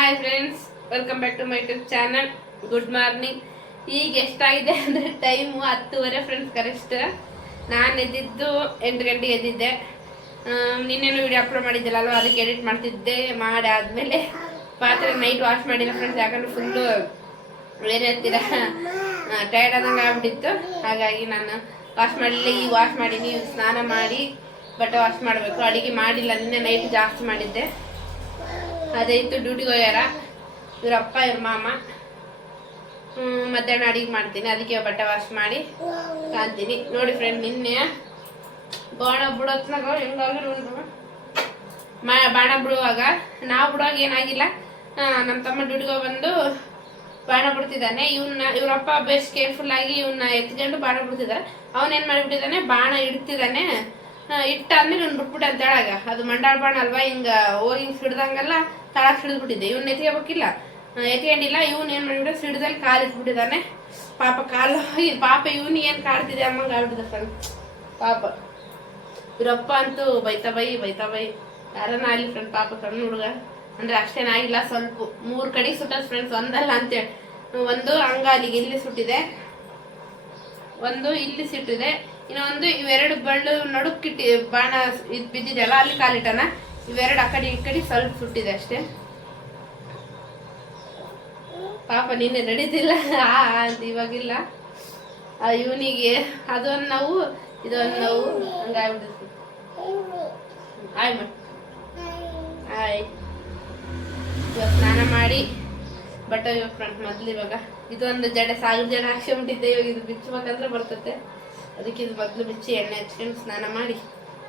Hi friends, welcome back to my YouTube channel. Good morning. ಈಗ ಎಷ್ಟಾಗಿದೆ ಅಂದರೆ time 10:30 friends correct. ನಾನು ಎದ್ದಿದ್ದು 8 ಗಂಟೆಗೆ ಎದ್ದಿದ್ದೆ. ನಿನ್ನೇನು ವಿಡಿಯೋ ಅಪ್ಲೋಡ್ ಮಾಡಿದ್ದಿಲ್ಲಲ್ವ, ಅದಕ್ಕೆ ಎಡಿಟ್ ಮಾಡ್ತಿದ್ದೆ. ಮಾಡಿ ಆದಮೇಲೆ ಪಾತ್ರೆ ನೈಟ್ ವಾಶ್ ಮಾಡಿಲ್ಲ ಫ್ರೆಂಡ್ಸ್, ಯಾಕಂದರೆ ಫುಲ್ಲು ಏನು ಹೇಳ್ತೀರ ಟೈರ್ಡ್ ಆದಂಗೆ ಆಗ್ಬಿಟ್ಟಿತ್ತು. ಹಾಗಾಗಿ ನಾನು ವಾಶ್ ಮಾಡಲಿಲ್ಲ. ಈಗ ವಾಶ್ ಮಾಡೀನಿ. ಸ್ನಾನ ಮಾಡಿ ಬಟ್ಟೆ ವಾಶ್ ಮಾಡಬೇಕು. ಅಡುಗೆ ಮಾಡಿಲ್ಲ, ನಿನ್ನೆ ನೈಟ್ ಜಾಸ್ತಿ ಮಾಡಿದ್ದೆ. ಅದೇ ಇತ್ತು. ಡ್ಯೂಟಿಗೆ ಹೋಗ್ಯಾರ ಇವರಪ್ಪ ಇವ್ರ ಮಾಮ. ಮಧ್ಯಾಹ್ನ ಅಡಿಗೆ ಮಾಡ್ತೀನಿ, ಅದಕ್ಕೆ ಬಟ್ಟೆ ವಾಶ್ ಮಾಡಿ ಕಾಂತೀನಿ. ನೋಡಿ ಫ್ರೆಂಡ್, ನಿನ್ನೆ ಬಾಣ ಬಿಡೋತ್ನಾಗ ಹೆಂಗಾಗಿರು ಬಾಣ ಬಿಡುವಾಗ, ನಾವು ಬಿಡುವಾಗ ಏನಾಗಿಲ್ಲ. ನಮ್ಮ ತಮ್ಮ ಡ್ಯೂಟಿಗೆ ಬಂದು ಬಾಣ ಬಿಡ್ತಿದ್ದಾನೆ. ಇವ್ರಪ್ಪ ಬೆಸ್ಟ್ ಕೇರ್ಫುಲ್ ಆಗಿ ಇವನ್ನ ಎತ್ಕೊಂಡು ಬಾಣ ಬಿಡ್ತಿದ್ದಾರೆ. ಅವನೇನು ಮಾಡಿಬಿಟ್ಟಿದ್ದಾನೆ, ಬಾಣ ಇಡ್ತಿದ್ದಾನೆ. ಇಟ್ಟಾದ್ಮೇಲೆ ಇವ್ನು ಬಿಟ್ಬಿಟ್ಟೆ ಅಂತ ಹೇಳಾಗ, ಅದು ಮಂಡಾಳ ಬಾಣ ಅಲ್ವಾ, ಹಿಂಗೆ ಹೋಗಿ ಸಿಡ್ದಂಗೆಲ್ಲ ತಳಕ್ಕೆ ಸಿಡಿದ್ಬಿಟ್ಟಿದ್ದೆ. ಇವ್ನ ಎತ್ಕೋಬೇಕಿಲ್ಲ, ಎತ್ಕೊಂಡಿಲ್ಲ. ಇವ್ನು ಏನು ಮಾಡಿಬಿಟ್ಟು ಸಿಡ್ದಲ್ಲಿ ಕಾಲು ಇಟ್ಬಿಟ್ಟಿದ್ದಾನೆ. ಪಾಪ ಕಾಲು ಪಾಪ ಇವ್ನಿಗೆ ಏನು ಕಾಡ್ತಿದೆ ಅಮ್ಮಂಗೆ ಆಗ್ಬಿಟ್ಟಿದೆ ಫ್ರೆಂಡ್. ಪಾಪ ಇವರಪ್ಪ ಅಂತೂ ಬೈತಾ ಬೈ ಯಾರನ್ನ ಆಗಲಿ ಫ್ರೆಂಡ್. ಪಾಪ ಸಣ್ಣ ಹುಡುಗ ಅಂದರೆ ಅಷ್ಟೇನಾಗಿಲ್ಲ, ಸ್ವಲ್ಪ 3 ಕಡೆಗೆ ಸುಟ್ಟದ ಫ್ರೆಂಡ್ಸ್, ಒಂದಲ್ಲ ಅಂತೇಳಿ. ಒಂದು ಅಂಗಾಲಿಗೆ ಇಲ್ಲಿ ಸುಟ್ಟಿದೆ, ಒಂದು ಇಲ್ಲಿ ಸಿಟ್ಟಿದೆ, ಇನ್ನೊಂದು ಇವೆರಡು ಬಳ್ಳು ನಡುಕ್ಕಿಟ್ಟಿ ಬಾಣ ಇದು ಬಿದ್ದಿದೆಯಲ್ಲ, ಅಲ್ಲಿ ಕಾಲಿಟ್ಟನ. ಇವೆರಡು ಆ ಕಡೆ ಈ ಕಡೆ ಸ್ವಲ್ಪ ಸುಟ್ಟಿದೆ ಅಷ್ಟೇ. ಪಾಪ ನಿನ್ನೆ ನಡೀತಿಲ್ಲ ಅಂತ ಇವಾಗಿಲ್ಲ. ಇವನಿಗೆ ಅದೊಂದು ನೋವು ಇದೊಂದು ನೋವು ಹಂಗಾಗ್ಬಿಡುತ್ತೆ. ಆಯ್ ಮಾಡಿ ಆಯ್. ಇವಾಗ ಸ್ನಾನ ಮಾಡಿ ಬಟ್ಟೆ ಫ್ರೆಂಡ್. ಮೊದಲು ಇವಾಗ ಇದೊಂದು ಜಡೆ ಸಾಗರ ಜಡೆ ಹಾಕ್ಸ್ಕೊಂಡ್ಬಿಟ್ಟಿದ್ದೆ. ಇವಾಗ ಇದು ಬಿಚ್ಚಬೇಕಂದ್ರೆ ಬರ್ತತೆ, ಅದಕ್ಕೆ ಇದು ಮೊದಲು ಬಿಚ್ಚಿ ಎಣ್ಣೆ ಹಚ್ಕೊಂಡು ಸ್ನಾನ ಮಾಡಿ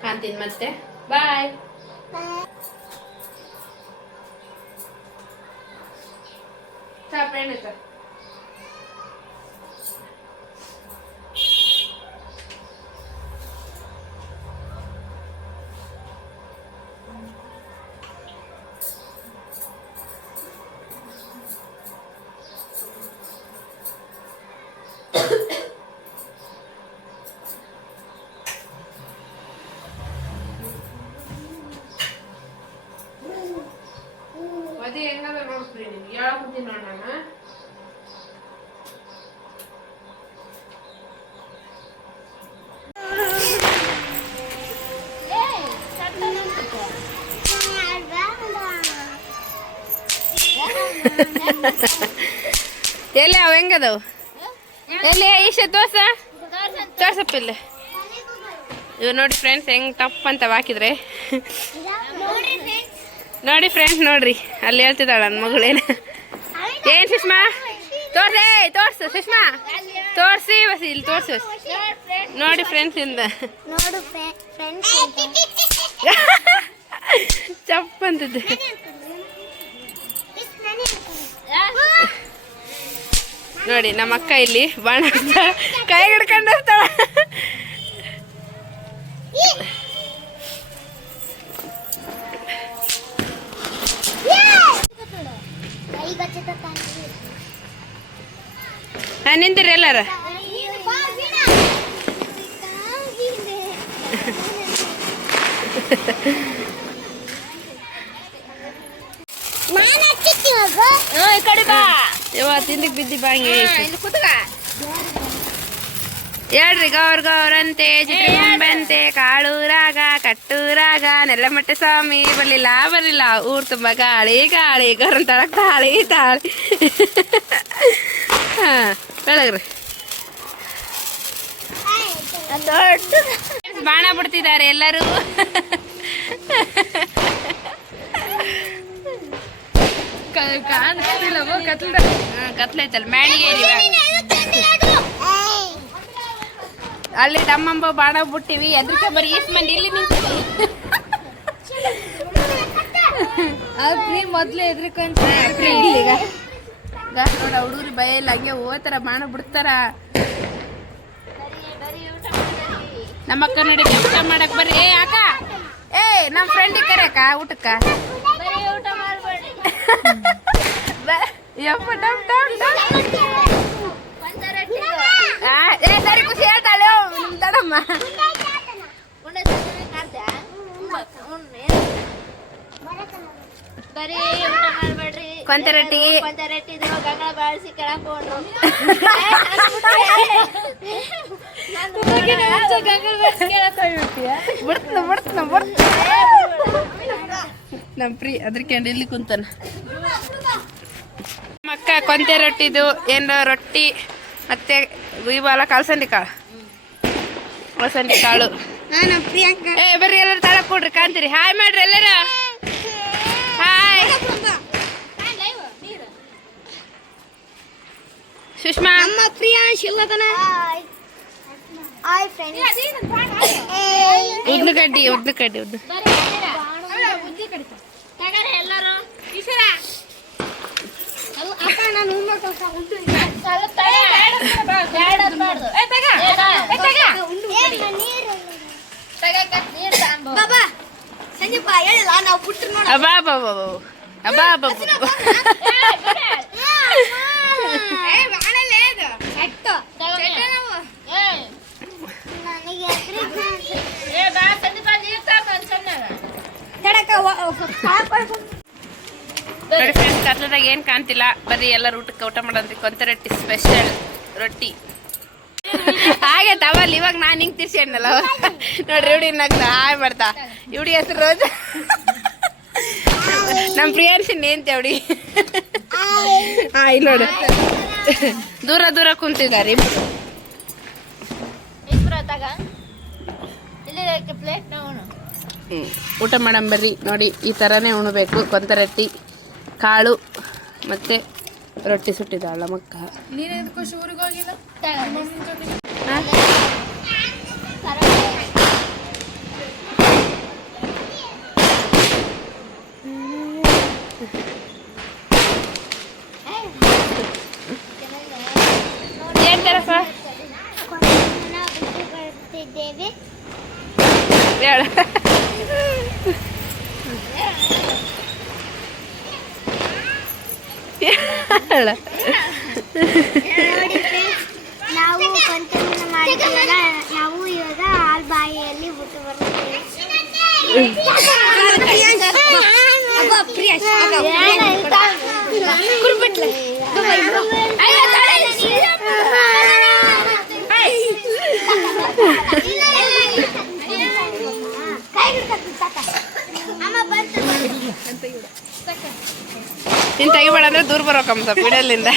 ಕಾಣ್ತೀನಿ ಮತ್ತೆ. ಬಾಯ್. ಚಾಪ ಎಣ್ಣೆ ಸರ್. ಅದೇ ಹೆಂಗದ ನೋಡ್ರಿ, ನಿಮ್ಗೆ ಹೇಳ್ಕೊತೀನಿ ನೋಡ. ನಾನು ಎಲ್ಲಿ ಅವು ಹೆಂಗದವು? ಎಲ್ಲಿ ಈಶ ತೋರ್ಸಪ್ಪಿಲ್ಲ. ಇವ್ ನೋಡಿ ಫ್ರೆಂಡ್ಸ್, ಹೆಂಗ್ ಟಪ್ ಅಂತ ಹಾಕಿದ್ರೆ. ನೋಡಿ ಫ್ರೆಂಡ್ಸ್, ನೋಡ್ರಿ ಅಲ್ಲಿ ಹೇಳ್ತಿದ್ದಾಳ ನನ್ನ ಮಗಳೇನ. ಏನ್ ಸುಷ್ಮಾ ತೋರ್ಸು ಸುಷ್ಮಾ, ತೋರ್ಸಿ ಬಸ್ ಇಲ್ಲಿ ತೋರ್ಸಿ. ನೋಡಿ ಫ್ರೆಂಡ್ಸ್, ಇಂದ ಚಪ್ ಅಂತಿದ್ದೆ. ನೋಡಿ ನಮ್ಮ ಅಕ್ಕ ಇಲ್ಲಿ ಬಾಣ ಕೈ ಹಿಡ್ಕೊಂಡಿರ್ತಾಳ. ನಿಂತಿರಿ ಎಲ್ಲಾರ. ತಿಂದಿಕ್ ಬಿದ್ದಿ ಬಾಂಗೆ ಹೇಳ್ರಿ. ಗೌರಂತೆ ಚಿತ್ರಗೊಂಬಂತೆ ಕಾಳೂರಾಗ ಕಟ್ಟೂರಾಗ ನೆಲ್ಲಮಟ್ಟೆ ಸ್ವಾಮಿ ಬರ್ಲಿಲ್ಲ ಊರ್ ತುಂಬ ಗಾಳಿ ಗೌರನ್ ತಳಕ್ ತಾಳಿ ಬೆಳಗ್ರಿ. ದೊಡ್ಡ ಬಾಣ ಬಿಡ್ತಿದ್ದಾರೆ ಎಲ್ಲರೂ. ಕತ್ಲೈತಲ್ಲ ಮ್ಯಾಳಿಗೆ. ಅಲ್ಲಿ ನಮ್ಮಮ್ಮ ಬಾಣ ಬಿಟ್ಟಿವಿ, ಎದ್ರಕ್ಕೆ ಬರೀ ಈಸ್ ಮಂದಿ ಇಲ್ಲಿ ನಿಂತಿವಿ. ಮೊದ್ಲು ಎದ್ರಕಂತ ಇಲ್ಲಿಗ ನೋಡ ಹುಡುಗರು ಬಯಲ್ಲ ಹಂಗೆ ಹೋಗ್ತಾರ, ಬಾಣ ಬಿಡ್ತಾರ. ನಮ್ಮಕ್ಕ ನೋಡಿ ಊಟ ಮಾಡಕ್ ಬರ್ರಿ. ಏ ಅಕ್ಕ, ನಮ್ಮ ಫ್ರೆಂಡಿಗೆ ಕರೆಯಕ್ಕ ಊಟಕ್ಕ. ಸರಿ ಖುಷಿ ಹೇಳ್ತಾಳೆ ನಿಮ್ ದಡಮ್ಮ. ಕೊಂತೆ ರೊಟ್ಟಿಗೆ ನಮ್ ಪ್ರೀ ಅದ್ರಕ್ಕೆ ಇಲ್ಲಿ ಕುಂತಾನ ಅಕ್ಕ ಕೊಂತೆ ರೊಟ್ಟಿದು ಏನು ರೊಟ್ಟಿ ಮತ್ತೆ ಗುಯ್ಬಾಲ ಕಲಸಂದಿ ಕಾಳು ಏ ಬರ್ರಿ ಎಲ್ಲರೂ ತಾಳಕ್ ಕೊಡ್ರಿ ಕಾಣ್ತೀರಿ ಹಾಯ್ ಮಾಡ್ರಿ ಎಲ್ಲರ ಹಾಯ್ ಸುಷ್ಮಾ ಉದ್ಲಗಡ್ಡಿ ಕತ್ಲದಾಗ ಏನ್ ಕಾಣ್ತಿಲ್ಲ ಬರ್ರಿ ಎಲ್ಲರೂ ಊಟ ಮಾಡೋದ್ರಿ ಕೊಂತೆ ರೊಟ್ಟಿ ಸ್ಪೆಷಲ್ ರೊಟ್ಟಿ ಹಾಗೆ ತವಲ್ ಇವಾಗ ನಾನು ಹಿಂಗ್ ತಿರ್ಸೇನಲ್ಲ ನೋಡ್ರಿ ಇವ್ಡಿ ನಗ್ನ ಹಾಯ್ ಮಾಡ್ತಾ ಇವ್ಡಿ ಹೆಸರು ರೋಜ್ ನಮ್ ಪ್ರಿಯಾನ್ಸಿನ್ ಏನ್ ತೇವ್ಡಿ ಹಾ ಇಲ್ಲಿ ನೋಡು ದೂರ ಕುಂತಿದ್ದಾರೆ ಊಟ ಮಾಡಂಬರ್ರಿ ನೋಡಿ ಈ ಥರನೇ ಉಣಬೇಕು ಕೊಂತೆ ರೊಟ್ಟಿ ಕಾಳು ಮತ್ತೆ ರೊಟ್ಟಿ ಸುಟ್ಟಿದ್ದಾಳ ಮಕ್ಕ ಏನ್ ತರಪ್ಪ ಹೇಳ ನಾವು ಕೊಂಚವನ್ನು ಮಾಡಿದ್ವಲ್ಲ ನಾವು ಇವಾಗ ಹಾಲ್ ಬಾಯಿಯಲ್ಲಿ ಬಿಟ್ಟು ಬರ್ತೇವೆ ನೀನ್ ತೆಗಿಬೇಡ ಅಂದ್ರೆ ದೂರ ಬರೋಕಮ್ಮ ಸ್ವಲ್ಪ ವಿಡಲ್ಲಿಂದ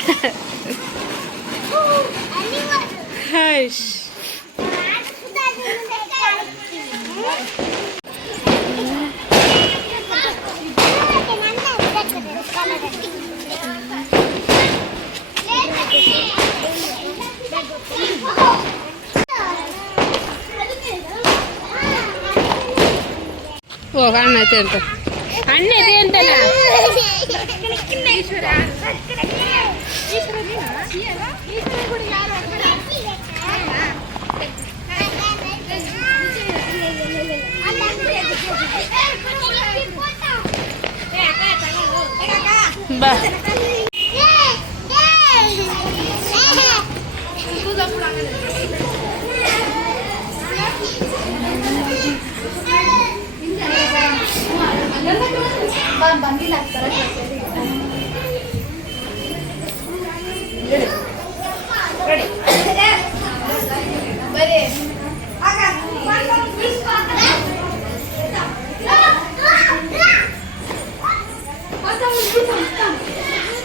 ಓ ಹಣ್ಣು ಐತೆ ಅಂತ ಹಣ್ಣಿದೆ ಅಂತಲ್ಲ ಬಾ ಬಂದಿಲ್ಲ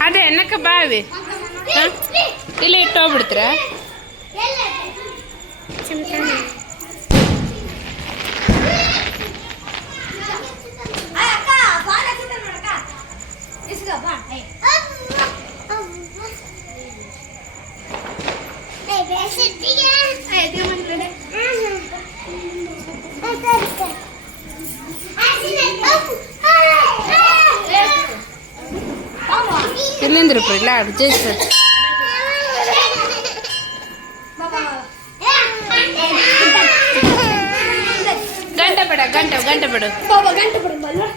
ಅದೇ ಎನ್ನಕ್ಕ ಬಾವಿ ಇಲ್ಲ ಇಟ್ಟು ಹೋಗ್ಬಿಡ್ತೀರ ಇಲ್ಲಿಂದ್ರಿ ಇಲ್ಲ ವಿಜಯ್ ಸರ್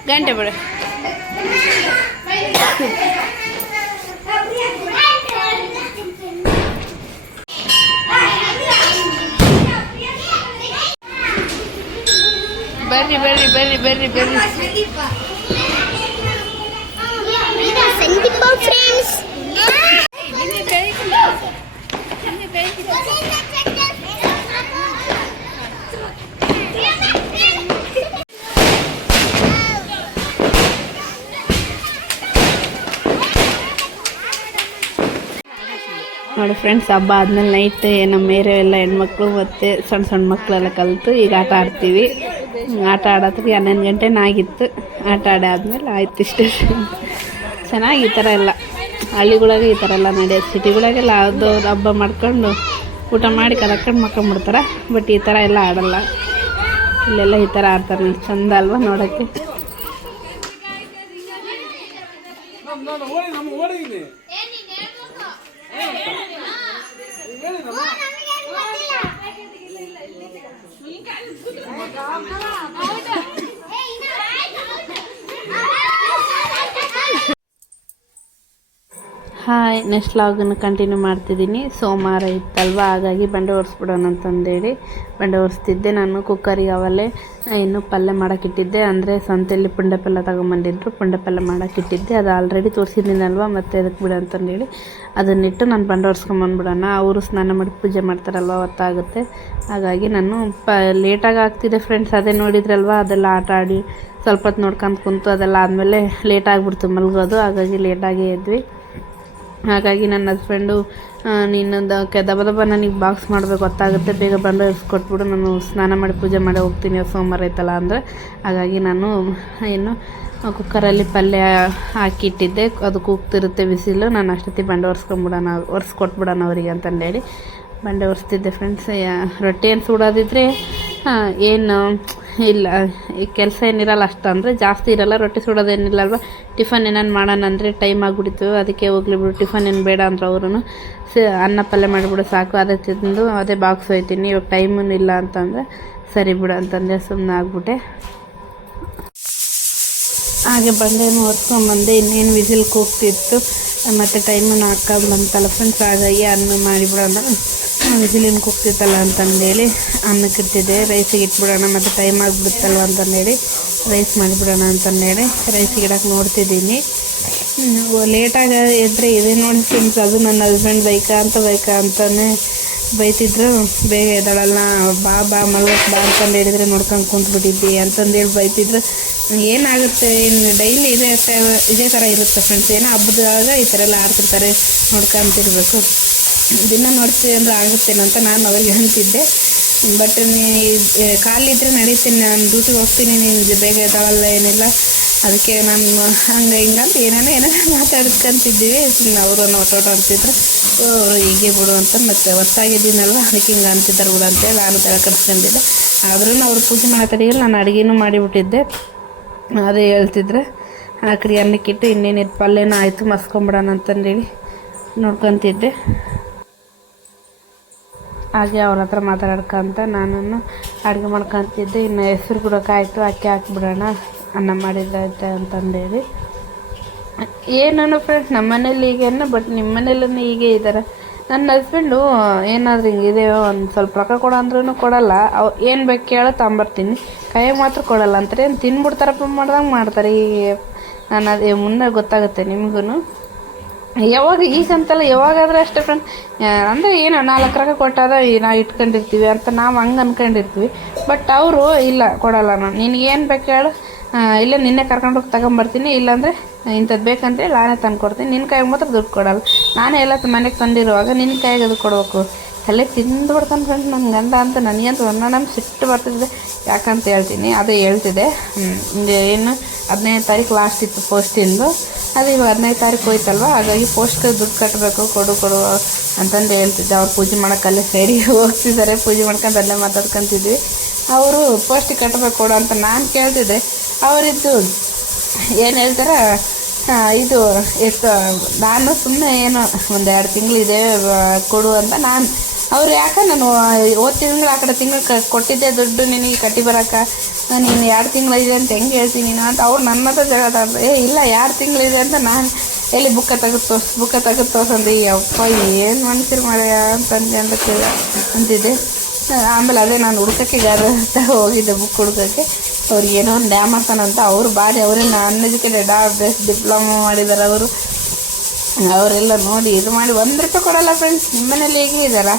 ಗಂಟೆ ಬಿಡು ಬರ್ರಿ ಸಂದೀಪ ಫ್ರೆಂಡ್ಸ್. ನೋಡಿ ಫ್ರೆಂಡ್ಸ್, ಹಬ್ಬ ಆದಮೇಲೆ ನೈಟ್ ನಮ್ಮ ಏರಿಯಾ ಎಲ್ಲ ಹೆಣ್ಮಕ್ಳು ಮತ್ತು ಸಣ್ಣ ಸಣ್ಣ ಮಕ್ಕಳೆಲ್ಲ ಕಲಿತು ಈಗ ಆಟ ಆಡ್ತೀವಿ. ಆಟ ಆಡೋತ್ತಿಗೆ 11 ಗಂಟೆನೇ ಆಗಿತ್ತು. ಆಟ ಆಡಾದ್ಮೇಲೆ ಆಯ್ತು ಇಷ್ಟೇ. ಚೆನ್ನಾಗಿ ಈ ಥರ ಎಲ್ಲ ಹಳ್ಳಿಗಳಾಗೆ ಈ ಥರ ಎಲ್ಲ ನಡೆಯೋದು. ಸಿಟಿಗಳಾಗೆಲ್ಲ ಅದು ಹಬ್ಬ ಮಾಡ್ಕೊಂಡು ಊಟ ಮಾಡಿ ಕದಕೊಂಡು ಮಕ್ಕೊಂಬಿಡ್ತಾರೆ. ಬಟ್ ಈ ಥರ ಎಲ್ಲ ಆಡಲ್ಲ. ಇಲ್ಲೆಲ್ಲ ಈ ಥರ ಆಡ್ತಾರೆ ನೋಡಿ. ಚಂದ ಅಲ್ವಾ ನೋಡೋಕ್ಕೆ? ಹಾಯ್, ನೆಕ್ಸ್ಟ್ ವ್ಲಾಗನ್ನು ಕಂಟಿನ್ಯೂ ಮಾಡ್ತಿದ್ದೀನಿ. ಸೋಮವಾರ ಇತ್ತಲ್ವ, ಹಾಗಾಗಿ ಬಂಡೆ ಒರೆಸ್ಬಿಡೋಣ ಅಂತಂದೇಳಿ ಬಂಡೆ ಒರೆಸ್ತಿದ್ದೆ. ನಾನು ಕುಕ್ಕರಿಗೆ ಅವಲ್ಲೇ ಇನ್ನೂ ಪಲ್ಯ ಮಾಡೋಕ್ಕಿಟ್ಟಿದ್ದೆ. ಅಂದರೆ ಸಂತೆಯಲ್ಲಿ ಪುಂಡೆ ಪಲ್ಯ ತೊಗೊಂಬಂದಿದ್ರು, ಪುಂಡೆ ಪಲ್ಯ ಮಾಡೋಕ್ಕಿಟ್ಟಿದ್ದೆ. ಅದು ಆಲ್ರೆಡಿ ತೋರಿಸಿದ್ದೀನಲ್ವ, ಮತ್ತೆ ಅದಕ್ಕೆ ಬಿಡು ಅಂತಂದೇಳಿ ಅದನ್ನಿಟ್ಟು ನಾನು ಬಂಡೆ ಒರೆಸ್ಕೊಂಬಂದ್ಬಿಡೋಣ. ಅವರು ಸ್ನಾನ ಮಾಡಿ ಪೂಜೆ ಮಾಡ್ತಾರಲ್ವ, ಹೊತ್ತಾಗುತ್ತೆ. ಹಾಗಾಗಿ ನಾನು ಲೇಟಾಗಿ ಆಗ್ತಿದೆ ಫ್ರೆಂಡ್ಸ್. ಅದೇ ನೋಡಿದ್ರಲ್ವ, ಅದೆಲ್ಲ ಆಟ ಆಡಿ ಸ್ವಲ್ಪ ಹೊತ್ತು ನೋಡ್ಕೊಂಡು ಕುಂತು ಅದೆಲ್ಲ ಆದಮೇಲೆ ಲೇಟಾಗಿಬಿಡ್ತು ಮಲಗೋದು. ಹಾಗಾಗಿ ಲೇಟಾಗೇ ಇದ್ವಿ. ಹಾಗಾಗಿ ನನ್ನ ಹಸ್ಬೆಂಡು ನೀನೊಂದು ದಬ ನನಗೆ ಬಾಕ್ಸ್ ಮಾಡಬೇಕು, ಗೊತ್ತಾಗುತ್ತೆ, ಬೇಗ ಬಂದು ಕೊಟ್ಬಿಡು, ನಾನು ಸ್ನಾನ ಮಾಡಿ ಪೂಜೆ ಮಾಡಿ ಹೋಗ್ತೀನಿ, ಸೋಮವಾರ ಐತಲ್ಲ ಅಂದರೆ. ಹಾಗಾಗಿ ನಾನು ಏನು ಕುಕ್ಕರಲ್ಲಿ ಪಲ್ಯ ಹಾಕಿಟ್ಟಿದ್ದೆ. ಅದು ಕೂಗ್ತಿರುತ್ತೆ ಬಿಸಿಲು. ನಾನು ಅಷ್ಟೊತ್ತಿ ಬಂಡೆ ಒರೆಸ್ಕೊಟ್ಬಿಡೋಣ ಅವರಿಗೆ ಅಂತಂದೇಳಿ ಬಂಡೆ ಒರೆಸ್ತಿದ್ದೆ ಫ್ರೆಂಡ್ಸ್. ರೊಟ್ಟಿ ಏನು ಸುಡೋದಿದ್ರೆ ಏನು ಇಲ್ಲ, ಈ ಕೆಲಸ ಏನಿರಲ್ಲ ಅಷ್ಟು, ಅಂದರೆ ಜಾಸ್ತಿ ಇರಲ್ಲ. ರೊಟ್ಟಿ ಸುಡೋದೇನಿಲ್ಲ ಅಲ್ವ. ಟಿಫನ್ ಏನಾರು ಮಾಡೋಣ ಅಂದರೆ ಟೈಮ್ ಆಗಿಬಿಡ್ತು. ಅದಕ್ಕೆ ಹೋಗ್ಲಿ ಬಿಡು, ಟಿಫನ್ ಏನು ಬೇಡ ಅಂದ್ರೆ ಅವರು ಅನ್ನ ಪಲ್ಯ ಮಾಡಿಬಿಡು ಸಾಕು, ಅದೇ ತಿಂದು ಅದೇ ಬಾಕ್ಸ್ ಹೋಯ್ತೀನಿ, ಇವಾಗ ಟೈಮೂ ಇಲ್ಲ ಅಂತಂದರೆ ಸರಿ ಬಿಡು ಅಂತಂದರೆ ಸುಮ್ಮನೆ ಆಗ್ಬಿಟ್ಟೆ. ಹಾಗೆ ಬಂಡೆಯನ್ನು ಹೊರ್ಸ್ಕೊಂಬಂದೆ. ಇನ್ನೇನು ವಿಸಿಲ್ ಕೂಗ್ತಿತ್ತು, ಮತ್ತು ಟೈಮು ಬಂತಲ್ಲ ಫ್ರೆಂಡ್ಸ್. ಹಾಗಾಗಿ ಅನ್ನ ಮಾಡಿಬಿಡೋಣ, ವಿಸಿಲಿನ ಕೂಗ್ತಿತ್ತಲ್ಲ ಅಂತಂದೇಳಿ ಅನ್ನಕ್ಕೆ ಇಟ್ಟಿದ್ದೆ. ರೈಸಿಗೆ ಇಟ್ಬಿಡೋಣ, ಮತ್ತು ಟೈಮ್ ಆಗಿಬಿಡುತ್ತಲ್ವ ಅಂತಂದೇಳಿ ರೈಸ್ ಮಾಡಿಬಿಡೋಣ ಅಂತಂದೇಳಿ ರೈಸಿಗೆ ಇಡೋಕೆ ನೋಡ್ತಿದ್ದೀನಿ. ಲೇಟಾಗಿ ಎದ್ದರೆ ಇದೆ ನೋಡಿ ಫ್ರೆಂಡ್ಸ್. ಅದು ನನ್ನ ಹಸ್ಬೆಂಡ್ ಬೈಕ ಅಂತಲೇ ಬೈತಿದ್ರು. ಬೇಗ ಎದ್ದಾಳಲ್ಲ, ಬಾ ಮಲ್ಗೋಕೆ ಬಾ ಅಂತಂದು ಹೇಳಿದರೆ ನೋಡ್ಕೊಂಡು ಕುಂತ್ಬಿಟ್ಟಿದ್ದಿ ಅಂತಂದೇಳಿ ಬೈತಿದ್ರು. ಏನಾಗುತ್ತೆ, ಇನ್ನು ಡೈಲಿ ಇದೇ ಥರ ಇರುತ್ತೆ ಫ್ರೆಂಡ್ಸ್. ಏನೋ ಹಬ್ಬದಾಗ ಈ ಥರ ಎಲ್ಲ ಆಡ್ತಿರ್ತಾರೆ, ನೋಡ್ಕೊಂತಿರ್ಬೇಕು. ದಿನ ನೋಡ್ತೀವಿ ಅಂದರೆ ಆಗುತ್ತೇನೋ ಅಂತ ನಾನು ಅವ್ರಿಗೆ ಅಂತಿದ್ದೆ. ಬಟ್ ಕಾಲಿದ್ರೆ ನಡೀತೀನಿ, ನಾನು ಡ್ಯೂಟಿಗೆ ಹೋಗ್ತೀನಿ, ನೀನು ಬೇಗ ಎದ್ದಾಳಲ್ಲ ಏನಿಲ್ಲ, ಅದಕ್ಕೆ ನಾನು ಹಂಗೆ ಹಿಂಗಂತ ಏನೇನೋ ಮಾತಾಡ್ಕೊಂತಿದ್ದೀವಿ. ಸುಮ್ಮನೆ ಅವರು ಒಟ್ಟೋಟ ಅಂತಿದ್ರು. ಅವರು ಹೀಗೆ ಬಿಡು ಅಂತ, ಮತ್ತು ಹೊತ್ತಾಗಿದ್ದೀನಲ್ವ ಅದಕ್ಕೆ ಹಿಂಗೆ ಅಂತಿದ್ದಾರೆ ಬಿಡು ಅಂತೇಳಿ ನಾನು ತಲೆ ಕಟ್ಸ್ಕೊಂಡಿದ್ದೆ. ಆದ್ರೂ ಅವ್ರು ಪೂಜೆ ಮಾಡೋ ತಡೆಯಲ್ಲಿ ನಾನು ಅಡುಗೆನೂ ಮಾಡಿಬಿಟ್ಟಿದ್ದೆ. ಅದೇ ಹೇಳ್ತಿದ್ರೆ ಆ ಕಡೆ ಅನ್ನಕ್ಕಿಟ್ಟು ಇನ್ನೇನಿತ್ತು ಪಲ್ಯನೂ ಆಯಿತು, ಮಸ್ಕೊಂಬಿಡೋಣ ಅಂತಂದೇಳಿ ನೋಡ್ಕೊತಿದ್ದೆ. ಹಾಗೆ ಅವ್ರ ಹತ್ರ ಮಾತಾಡ್ಕೊಂತ ನಾನು ಅಡುಗೆ ಮಾಡ್ಕೊತಿದ್ದೆ. ಇನ್ನು ಹೆಸ್ರು ಬಿಡೋಕ್ಕಾಯ್ತು, ಅಕ್ಕಿ ಹಾಕ್ಬಿಡೋಣ, ಅನ್ನ ಮಾಡಿದ್ದೈತೆ ಅಂತಂದೇಳಿ. ಏನೋ ಫ್ರೆಂಡ್ಸ್, ನಮ್ಮ ಮನೇಲಿ ಹೀಗೇನು, ಬಟ್ ನಿಮ್ಮ ಮನೇಲೂ ಹೀಗೆ ಇದ್ದಾರೆ. ನನ್ನ ಹಸ್ಬೆಂಡು ಏನಾದರೂ ಹಿಂಗಿದೆ, ಒಂದು ಸ್ವಲ್ಪ ರೊಕ್ಕ ಕೊಡೋ ಅಂದ್ರೂ ಕೊಡೋಲ್ಲ. ಏನು ಬೇಕು ಕೇಳೋ ತಗೊಂಬರ್ತೀನಿ, ಕೈಯಾಗ ಮಾತ್ರ ಕೊಡೋಲ್ಲ ಅಂತಾರೆ. ಏನು ತಿನ್ಬಿಡ್ತಾರಪ್ಪ ಮಾಡ್ದಂಗೆ ಮಾಡ್ತಾರೆ. ನಾನು ಅದೇ ಮುನ್ನೇ ಗೊತ್ತಾಗುತ್ತೆ ನಿಮಗೂ. ಯಾವಾಗ ಈಗಂತಲ್ಲ, ಯಾವಾಗಾದ್ರೆ ಅಷ್ಟೇ ಫ್ರೆಂಡ್. ಅಂದರೆ ಏನು 4 ರೊಕ್ಕ ಕೊಟ್ಟಾದ ನಾವು ಇಟ್ಕೊಂಡಿರ್ತೀವಿ ಅಂತ ನಾವು ಹಂಗೆ ಅಂದ್ಕೊಂಡಿರ್ತೀವಿ. ಬಟ್ ಅವರು ಇಲ್ಲ, ಕೊಡೋಲ್ಲ. ನಾನು ನಿನಗೇನು ಬೇಕು ಹೇಳು, ಇಲ್ಲ ನಿನ್ನೆ ಕರ್ಕೊಂಡೋಗಿ ತಗೊಂಬರ್ತೀನಿ, ಇಲ್ಲಾಂದರೆ ಇಂಥದ್ದು ಬೇಕಂತೇಳಿ ನಾನೇ ತಂದು ಕೊಡ್ತೀನಿ, ನಿನ್ನ ಕೈಗೆ ಮಾತ್ರ ದುಡ್ಡು ಕೊಡೋಲ್ಲ. ನಾನೇ ಎಲ್ಲ ಮನೆಗೆ ತಂದಿರುವಾಗ ನಿನ್ನ ಕೈಗೆ ಅದು ಕೊಡಬೇಕು. ತಲೆ ತಿಂದುಬಿಡ್ತಾನೆ ಫ್ರೆಂಡ್ಸ್ ನನ್ನ ಗಂಡ ಅಂತ. ನನಗಂತೂ ನಮ್ಗೆ ಸಿಟ್ಟು ಬರ್ತಿದ್ದೆ. ಯಾಕಂತ ಹೇಳ್ತೀನಿ, ಅದೇ ಹೇಳ್ತಿದ್ದೆ. ಏನು 15ನೇ ತಾರೀಕು ಲಾಸ್ಟ್ ಇತ್ತು ಪೋಸ್ಟಿಂದು. ಅದು ಇವಾಗ 15ನೇ ತಾರೀಕು ಹೋಯ್ತಲ್ವ, ಹಾಗಾಗಿ ಪೋಸ್ಟ್ಗೆ ದುಡ್ಡು ಕಟ್ಟಬೇಕು, ಕೊಡು ಅಂತಂದು ಹೇಳ್ತಿದ್ದೆ. ಅವ್ರು ಪೂಜೆ ಮಾಡೋಕ್ಕಲ್ಲೇ ಸೈಡಿಗೆ ಹೋಗ್ತಿದ್ದಾರೆ, ಪೂಜೆ ಮಾಡ್ಕೊಂಡು ಅಲ್ಲೇ ಮಾತಾಡ್ಕೊತಿದ್ವಿ. ಅವರು ಪೋಸ್ಟಿಗೆ ಕಟ್ಟಬೇಕು ಕೊಡು ಅಂತ ನಾನು ಕೇಳ್ತಿದ್ದೆ. ಅವರಿದ್ದು ಏನು ಹೇಳ್ತಾರೆ, ಇದು ಎಷ್ಟು ನಾನು ಸುಮ್ಮನೆ ಏನೋ 1-2 ತಿಂಗಳಿದೆ ಕೊಡು ಅಂತ ನಾನು. ಅವ್ರು ಯಾಕೆ ನಾನು ಹೋದ ತಿಂಗಳು ಆ ಕಡೆ ತಿಂಗಳು ಕೊಟ್ಟಿದ್ದೆ ದುಡ್ಡು ನಿನಗೆ ಕಟ್ಟಿ ಬರೋಕೆ, ನೀನು 2 ತಿಂಗಳಿದೆ ಅಂತ ಹೆಂಗೆ ಹೇಳ್ತೀನಿ ನೀನು ಅಂತ ಅವ್ರು ನನ್ನ ಹತ್ರ ಜಗಳ. ಇಲ್ಲ 2 ತಿಂಗಳಿದೆ ಅಂತ ನಾನು ಎಲ್ಲಿ ಬುಕ್ಕ ತೆಗೆದು ತೋರ್ಸಂದು. ಅಪ್ಪ ಏನು ಮನುಷ್ಯರು ಮಾಡ್ಯ ಅಂತಿದ್ದೆ. ಆಮೇಲೆ ಅದೇ ನಾನು ಹುಡ್ಕೋಕ್ಕೆ ಅಂತ ಹೋಗಿದ್ದೆ, ಬುಕ್ ಹುಡ್ಕೋಕ್ಕೆ. ಅವ್ರಿಗೆ ಏನೋ ಒಂದು ಡ್ಯಾಮ್ ಮಾಡ್ತಾನಂತ. ಅವರು ಭಾರಿ ಅವರೆಲ್ಲ ಅನ್ಎಜುಕೇಟೆಡ್, ಡಿಪ್ಲೊಮಾ ಮಾಡಿದ್ದಾರೆ ಅವರು. ಅವರೆಲ್ಲ ನೋಡಿ ಇದು ಮಾಡಿ 1 ರೂಪಾಯಿ ಕೊಡಲ್ಲ ಫ್ರೆಂಡ್ಸ್. ನಿಮ್ಮ ಮನೇಲಿ ಹೇಗೆ ಇದ್ದಾರ?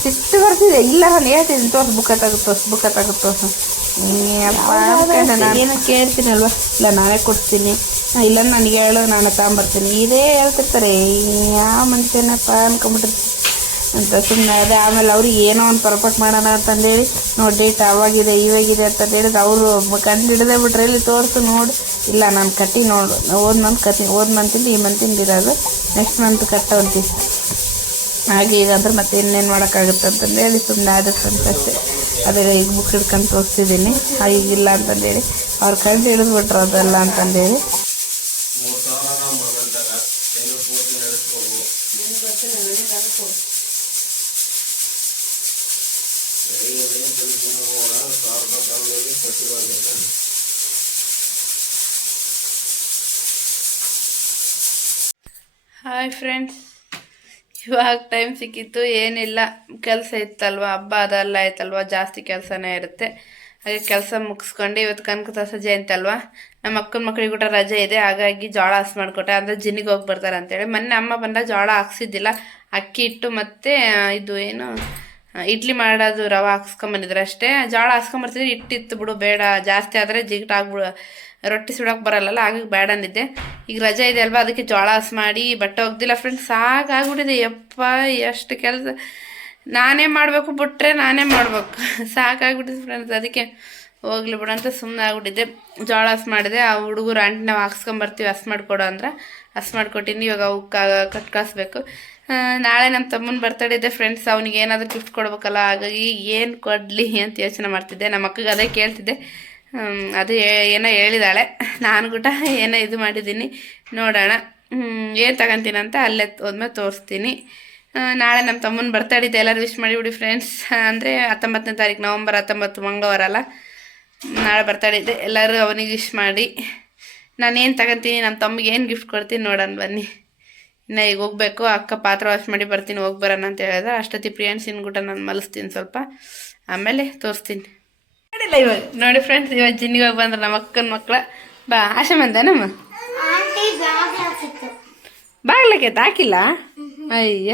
ಸಿಟ್ಟು ಬರ್ತಿದೆ. ಇಲ್ಲ ನಾನು ಹೇಳ್ತೀನಿ, ತೋರ್ಸು ಬುಕ್ಕ ತಗೋ ನಾನು ಏನೋ ಕೇಳ್ತೀನಲ್ವ, ಇಲ್ಲ ನಾನೇ ಕೊಡ್ತೀನಿ, ಇಲ್ಲ ನನಗೆ ಹೇಳು ನಾನು ತಗೊಂಬರ್ತೀನಿ, ಇದೇ ಹೇಳ್ತಿರ್ತಾರೆ. ಯಾವ ಮನುಷ್ಯನಪ್ಪ ಅನ್ಕೊಂಬಿಟ್ಟಿರ್ತೀನಿ ಅಂತ ಸುಮ್ಮನೆ ಅದೇ. ಆಮೇಲೆ ಅವ್ರಿಗೆ ಏನೋ ಒಂದು ಪರ್ಫೆಕ್ಟ್ ಮಾಡೋಣ ಅಂತಂದೇಳಿ ನೋಡಿ ಡೇಟ್ ಅವಾಗಿದೆ ಇವಾಗಿದೆ ಅಂತ ಹೇಳಿದ್ರೆ ಅವರು ಕಂಡು ಹಿಡದೇ ಬಿಟ್ರೆ ಇಲ್ಲಿ ತೋರಿಸು ನೋಡು. ಇಲ್ಲ ನಾನು ಕಟ್ಟಿ ನೋಡು, ಓದ್ ಮಂತಿಂದ ಈ ಮಂತಿಂದ ಇರೋದು, ನೆಕ್ಸ್ಟ್ ಮಂತ್ ಕಟ್ಟೋಂತೀವಿ ಹಾಗೆ ಈಗ ಅಂದ್ರೆ ಮತ್ತೆ ಇನ್ನೇನು ಮಾಡೋಕ್ಕಾಗುತ್ತೆ ಅಂತಂದೇಳಿ ಸುಮ್ಮನೆ ಆದಷ್ಟು ಅಂತ ಅಷ್ಟೇ. ಅದೇ ಈಗ ಬುಕ್ ಹಿಡ್ಕೊಂಡು ತೋರಿಸ್ತಿದ್ದೀನಿ. ಈಗಿಲ್ಲ ಅಂತಂದೇಳಿ ಅವ್ರು ಕಂಡು ಹಿಡಿದ್ಬಿಟ್ರು ಅದೆಲ್ಲ ಅಂತಂದೇಳಿ. ಹಾಯ್ ಫ್ರೆಂಡ್ಸ್, ಇವಾಗ ಟೈಮ್ ಸಿಕ್ಕಿತ್ತು. ಏನಿಲ್ಲ, ಕೆಲಸ ಇತ್ತಲ್ವ, ಹಬ್ಬ ಅದೆಲ್ಲ ಆಯ್ತಲ್ವ, ಜಾಸ್ತಿ ಕೆಲಸನೇ ಇರುತ್ತೆ. ಹಾಗೆ ಕೆಲಸ ಮುಗಿಸ್ಕೊಂಡು ಇವತ್ತು ಕನಕ ಜಯಂತಿ ಅಲ್ವಾ, ನಮ್ಮ ಅಕ್ಕನ ಮಕ್ಕಳಿಗೆ ಕೂಡ ರಜೆ ಇದೆ. ಹಾಗಾಗಿ ಜೋಳ ಹಾಸ್ ಮಾಡಿಕೊಟ್ಟೆ, ಅಂದರೆ ಜಿನ್ನಿಗೆ ಹೋಗಿ ಬರ್ತಾರೆ ಅಂತೇಳಿ. ಮೊನ್ನೆ ಅಮ್ಮ ಬಂದಾಗ ಜೋಳ ಹಾಕ್ಸಿದ್ದಿಲ್ಲ, ಅಕ್ಕಿ ಹಿಟ್ಟು ಮತ್ತು ಇದು ಏನು ಇಡ್ಲಿ ಮಾಡೋದು ರವೆ ಹಾಕ್ಸ್ಕೊಂಬಂದಿದ್ರು ಅಷ್ಟೇ. ಜೋಳ ಹಾಕ್ಸ್ಕೊಂಬರ್ತಿದ್ರೆ ಹಿಟ್ಟಿತ್ತು ಬಿಡು, ಬೇಡ ಜಾಸ್ತಿ ಆದರೆ ಜಿಗಿಟಾಗ್ಬಿಡು, ರೊಟ್ಟಿ ಸುಡೋಕೆ ಬರಲ್ಲಲ್ಲ, ಹಾಗಾಗಿ ಬೇಡ ಅಂದಿದ್ದೆ. ಈಗ ರಜೆ ಇದೆ ಅಲ್ವಾ, ಅದಕ್ಕೆ ಜೋಳ ಹಾಸ್ ಮಾಡಿ ಬಟ್ಟೆ ಒಗ್ದಿಲ್ಲ ಫ್ರೆಂಡ್ಸ್. ಸಾಕಾಗ್ಬಿಟ್ಟಿದೆ ಯಪ್ಪ, ಎಷ್ಟು ಕೆಲಸ ನಾನೇ ಮಾಡಬೇಕು, ಬಿಟ್ರೆ ನಾನೇ ಮಾಡಬೇಕು, ಸಾಕಾಗ್ಬಿಟ್ಟಿದೆ ಫ್ರೆಂಡ್ಸ್. ಅದಕ್ಕೆ ಹೋಗ್ಲಿ ಬಿಡು ಅಂತ ಸುಮ್ಮನೆ ಆಗ್ಬಿಟ್ಟಿದ್ದೆ. ಜೋಳ ಹಾಸ್ ಮಾಡಿದೆ. ಆ ಹುಡುಗರು ಆಂಟಿ ನಾವು ಹಾಕ್ಸ್ಕೊಂಬರ್ತೀವಿ ಹಸ್ ಮಾಡಿಕೊಡು ಅಂದ್ರೆ ಹಸ್ ಮಾಡಿಕೊಟ್ಟಿನಿ. ಇವಾಗ ಅವಕ್ಕೆ ಕಟ್ ಕಳಿಸ್ಬೇಕು. ನಾಳೆ ನಮ್ಮ ತಮ್ಮನ ಬರ್ತಡೇ ಇದೆ ಫ್ರೆಂಡ್ಸ್, ಅವ್ನಿಗೆ ಏನಾದರೂ ಗಿಫ್ಟ್ ಕೊಡ್ಬೇಕಲ್ಲ, ಹಾಗಾಗಿ ಏನು ಕೊಡಲಿ ಅಂತ ಯೋಚನೆ ಮಾಡ್ತಿದ್ದೆ. ನಮ್ಮ ಅಕ್ಕಗೆ ಅದೇ ಕೇಳ್ತಿದ್ದೆ. ಅದು ಏನೋ ಹೇಳಿದಾಳೆ, ನಾನು ಕೂಡ ಏನೋ ಇದು ಮಾಡಿದ್ದೀನಿ, ನೋಡೋಣ ಏನು ತಗೊಂತೀನಂತ ಅಲ್ಲೇ ಹೋದ್ಮೇಲೆ ತೋರಿಸ್ತೀನಿ. ನಾಳೆ ನಮ್ಮ ತಮ್ಮನ ಬರ್ತಡೇ ಇದೆ, ಎಲ್ಲರೂ ವಿಶ್ ಮಾಡಿಬಿಡಿ ಫ್ರೆಂಡ್ಸ್. ಅಂದರೆ 19ನೇ ತಾರೀಕು, ನವಂಬರ್ 19 ಮಂಗಳವಾರ ಅಲ್ಲ, ನಾಳೆ ಬರ್ತಡೇ ಇದೆ. ಎಲ್ಲರೂ ಅವನಿಗೆ ವಿಶ್ ಮಾಡಿ. ನಾನೇನು ತಗೊಂತೀನಿ, ನಮ್ಮ ತಮ್ಮಿಗೆ ಏನು ಗಿಫ್ಟ್ ಕೊಡ್ತೀನಿ ನೋಡೋಣ ಬನ್ನಿ. ಇನ್ನು ಈಗ ಹೋಗಬೇಕು, ಅಕ್ಕ ಪಾತ್ರ ವಾಶ್ ಮಾಡಿ ಬರ್ತೀನಿ, ಹೋಗಿ ಬರೋಣ ಅಂತ ಹೇಳಿದ್ರೆ. ಅಷ್ಟೊತ್ತಿ ಪ್ರಿಯಾನ್ಸಿನ ಕೂಡ ನಾನು ಮಲಿಸ್ತೀನಿ ಸ್ವಲ್ಪ, ಆಮೇಲೆ ತೋರಿಸ್ತೀನಿ. ನೋಡಿಲ್ಲ ಇವಾಗ ನೋಡಿ ಫ್ರೆಂಡ್ಸ್, ಇವಾಗ ಜಿನ್ನಿಗೆ ಹೋಗಿ ಬಂದ್ರೆ ನಮ್ಮ ಅಕ್ಕನ ಮಕ್ಕಳ ಬಾ ಆಶೆ ಬಂದ ನಮ್ಮ ಬಾಗ್ಲಕ್ಕೆ ಹಾಕಿಲ್ಲ. ಅಯ್ಯ,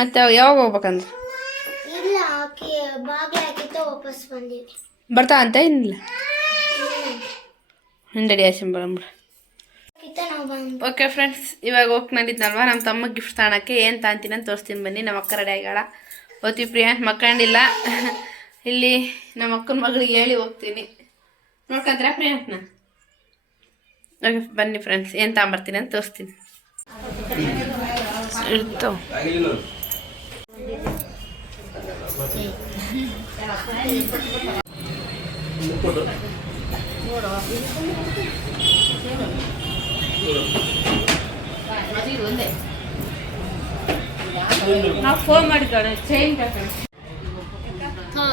ಮತ್ತೆ ಯಾವಾಗ ಹೋಗ್ಬೇಕಂದ್ರೆ ಬರ್ತಾ ಅಂತ ಏನಿಲ್ಲ ಹಿಂದಡಿ ಆಶೆ ಬರಂಬ್ರ. ಓಕೆ ಫ್ರೆಂಡ್ಸ್, ಇವಾಗ ಹೋಗಿ ನಂದಿದ್ನಲ್ವ ನಮ್ಮ ತಮ್ಮಗೆ ಗಿಫ್ಟ್ ತಾಣಕ್ಕೆ ಏನು ತಾಂತೀನಿ ಅಂತ ತೋರಿಸ್ತೀನಿ ಬನ್ನಿ. ನಮ್ಮ ಅಕ್ಕ ರೆಡಿ ಆಗ್ಯಾಳ, ಓದ್ತೀವಿ. ಪ್ರಿಯಾಂಕ್ ಮಕ್ಕಂಡಿಲ್ಲ, ಇಲ್ಲಿ ನಮ್ಮ ಅಕ್ಕನ ಮಗಳಿಗೆ ಹೇಳಿ ಹೋಗ್ತೀನಿ. ನೋಡ್ಕೊಂತೀರಾ ಪ್ರಿಯಾಂಕ್ನ? ಓಕೆ ಬನ್ನಿ ಫ್ರೆಂಡ್ಸ್, ಏನು ತಗೊಂಬರ್ತೀನಿ ಅಂತ ತೋರಿಸ್ತೀನಿ. ಇರ್ತಾವ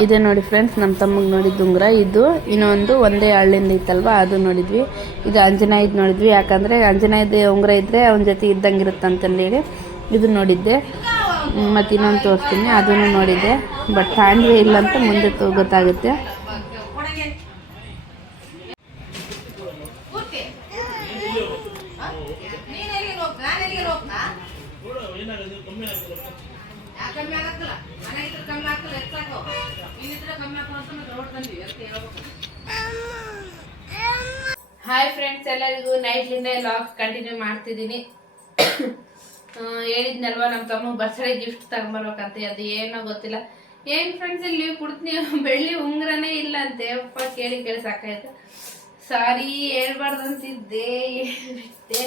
ಇದೆ ನೋಡಿ ಫ್ರೆಂಡ್ಸ್, ನಮ್ಮ ತಮ್ಮಗೆ ನೋಡಿದ್ದು ಉಂಗುರ. ಇದು ಇನ್ನೊಂದು ಒಂದೇ ಹಳ್ಳಿಂದ ಇತ್ತಲ್ವ, ಅದು ನೋಡಿದ್ವಿ. ಇದು ಅಂಜನಾಯ್ದು ನೋಡಿದ್ವಿ, ಯಾಕಂದರೆ ಅಂಜನಾಯ್ದು ಉಂಗುರ ಇದ್ದರೆ ಅವನ ಜೊತೆ ಇದ್ದಂಗೆ ಇರುತ್ತೆ ಅಂತಂದೇಳಿ ಇದು ನೋಡಿದ್ದೆ. ಮತ್ತು ಇನ್ನೊಂದು ತೋರಿಸ್ತೀನಿ, ಅದನ್ನು ನೋಡಿದ್ದೆ. ಬಟ್ ಹ್ಯಾಂಡ್ವೇ ಇಲ್ಲ ಅಂತ ಮುಂದೆ ಗೊತ್ತಾಗುತ್ತೆ. ಹಾಯ್ ಫ್ರೆಂಡ್ಸ್, ಎಲ್ಲರಿಗೂ ನೈಟ್ಲಿಂದ ಲಾಗ್ ಕಂಟಿನ್ಯೂ ಮಾಡ್ತಿದ್ದೀನಿ. ಹೇಳಿದ್ನಲ್ವ ನಮ್ಮ ತಮ್ಮ ಬರ್ತ್ಡೇ ಗಿಫ್ಟ್ ತಗೊಂಬರ್ಬೇಕಂತ, ಅದು ಏನೋ ಗೊತ್ತಿಲ್ಲ. ಏನು ಫ್ರೆಂಡ್ಸ್, ಇಲ್ಲಿ ಕೊಡ್ತೀನಿ ಬೆಳ್ಳಿ ಉಂಗ್ರನೇ ಇಲ್ಲ ಅಂತೆ. ಅಪ್ಪ ಕೇಳಿ ಸಾಕಾಯ್ತು. ಸಾರಿ ಹೇಳ್ಬಾರ್ದಂತಿದ್ದೆ, ಹೇಳ್ಬಿಟ್ಟೆ.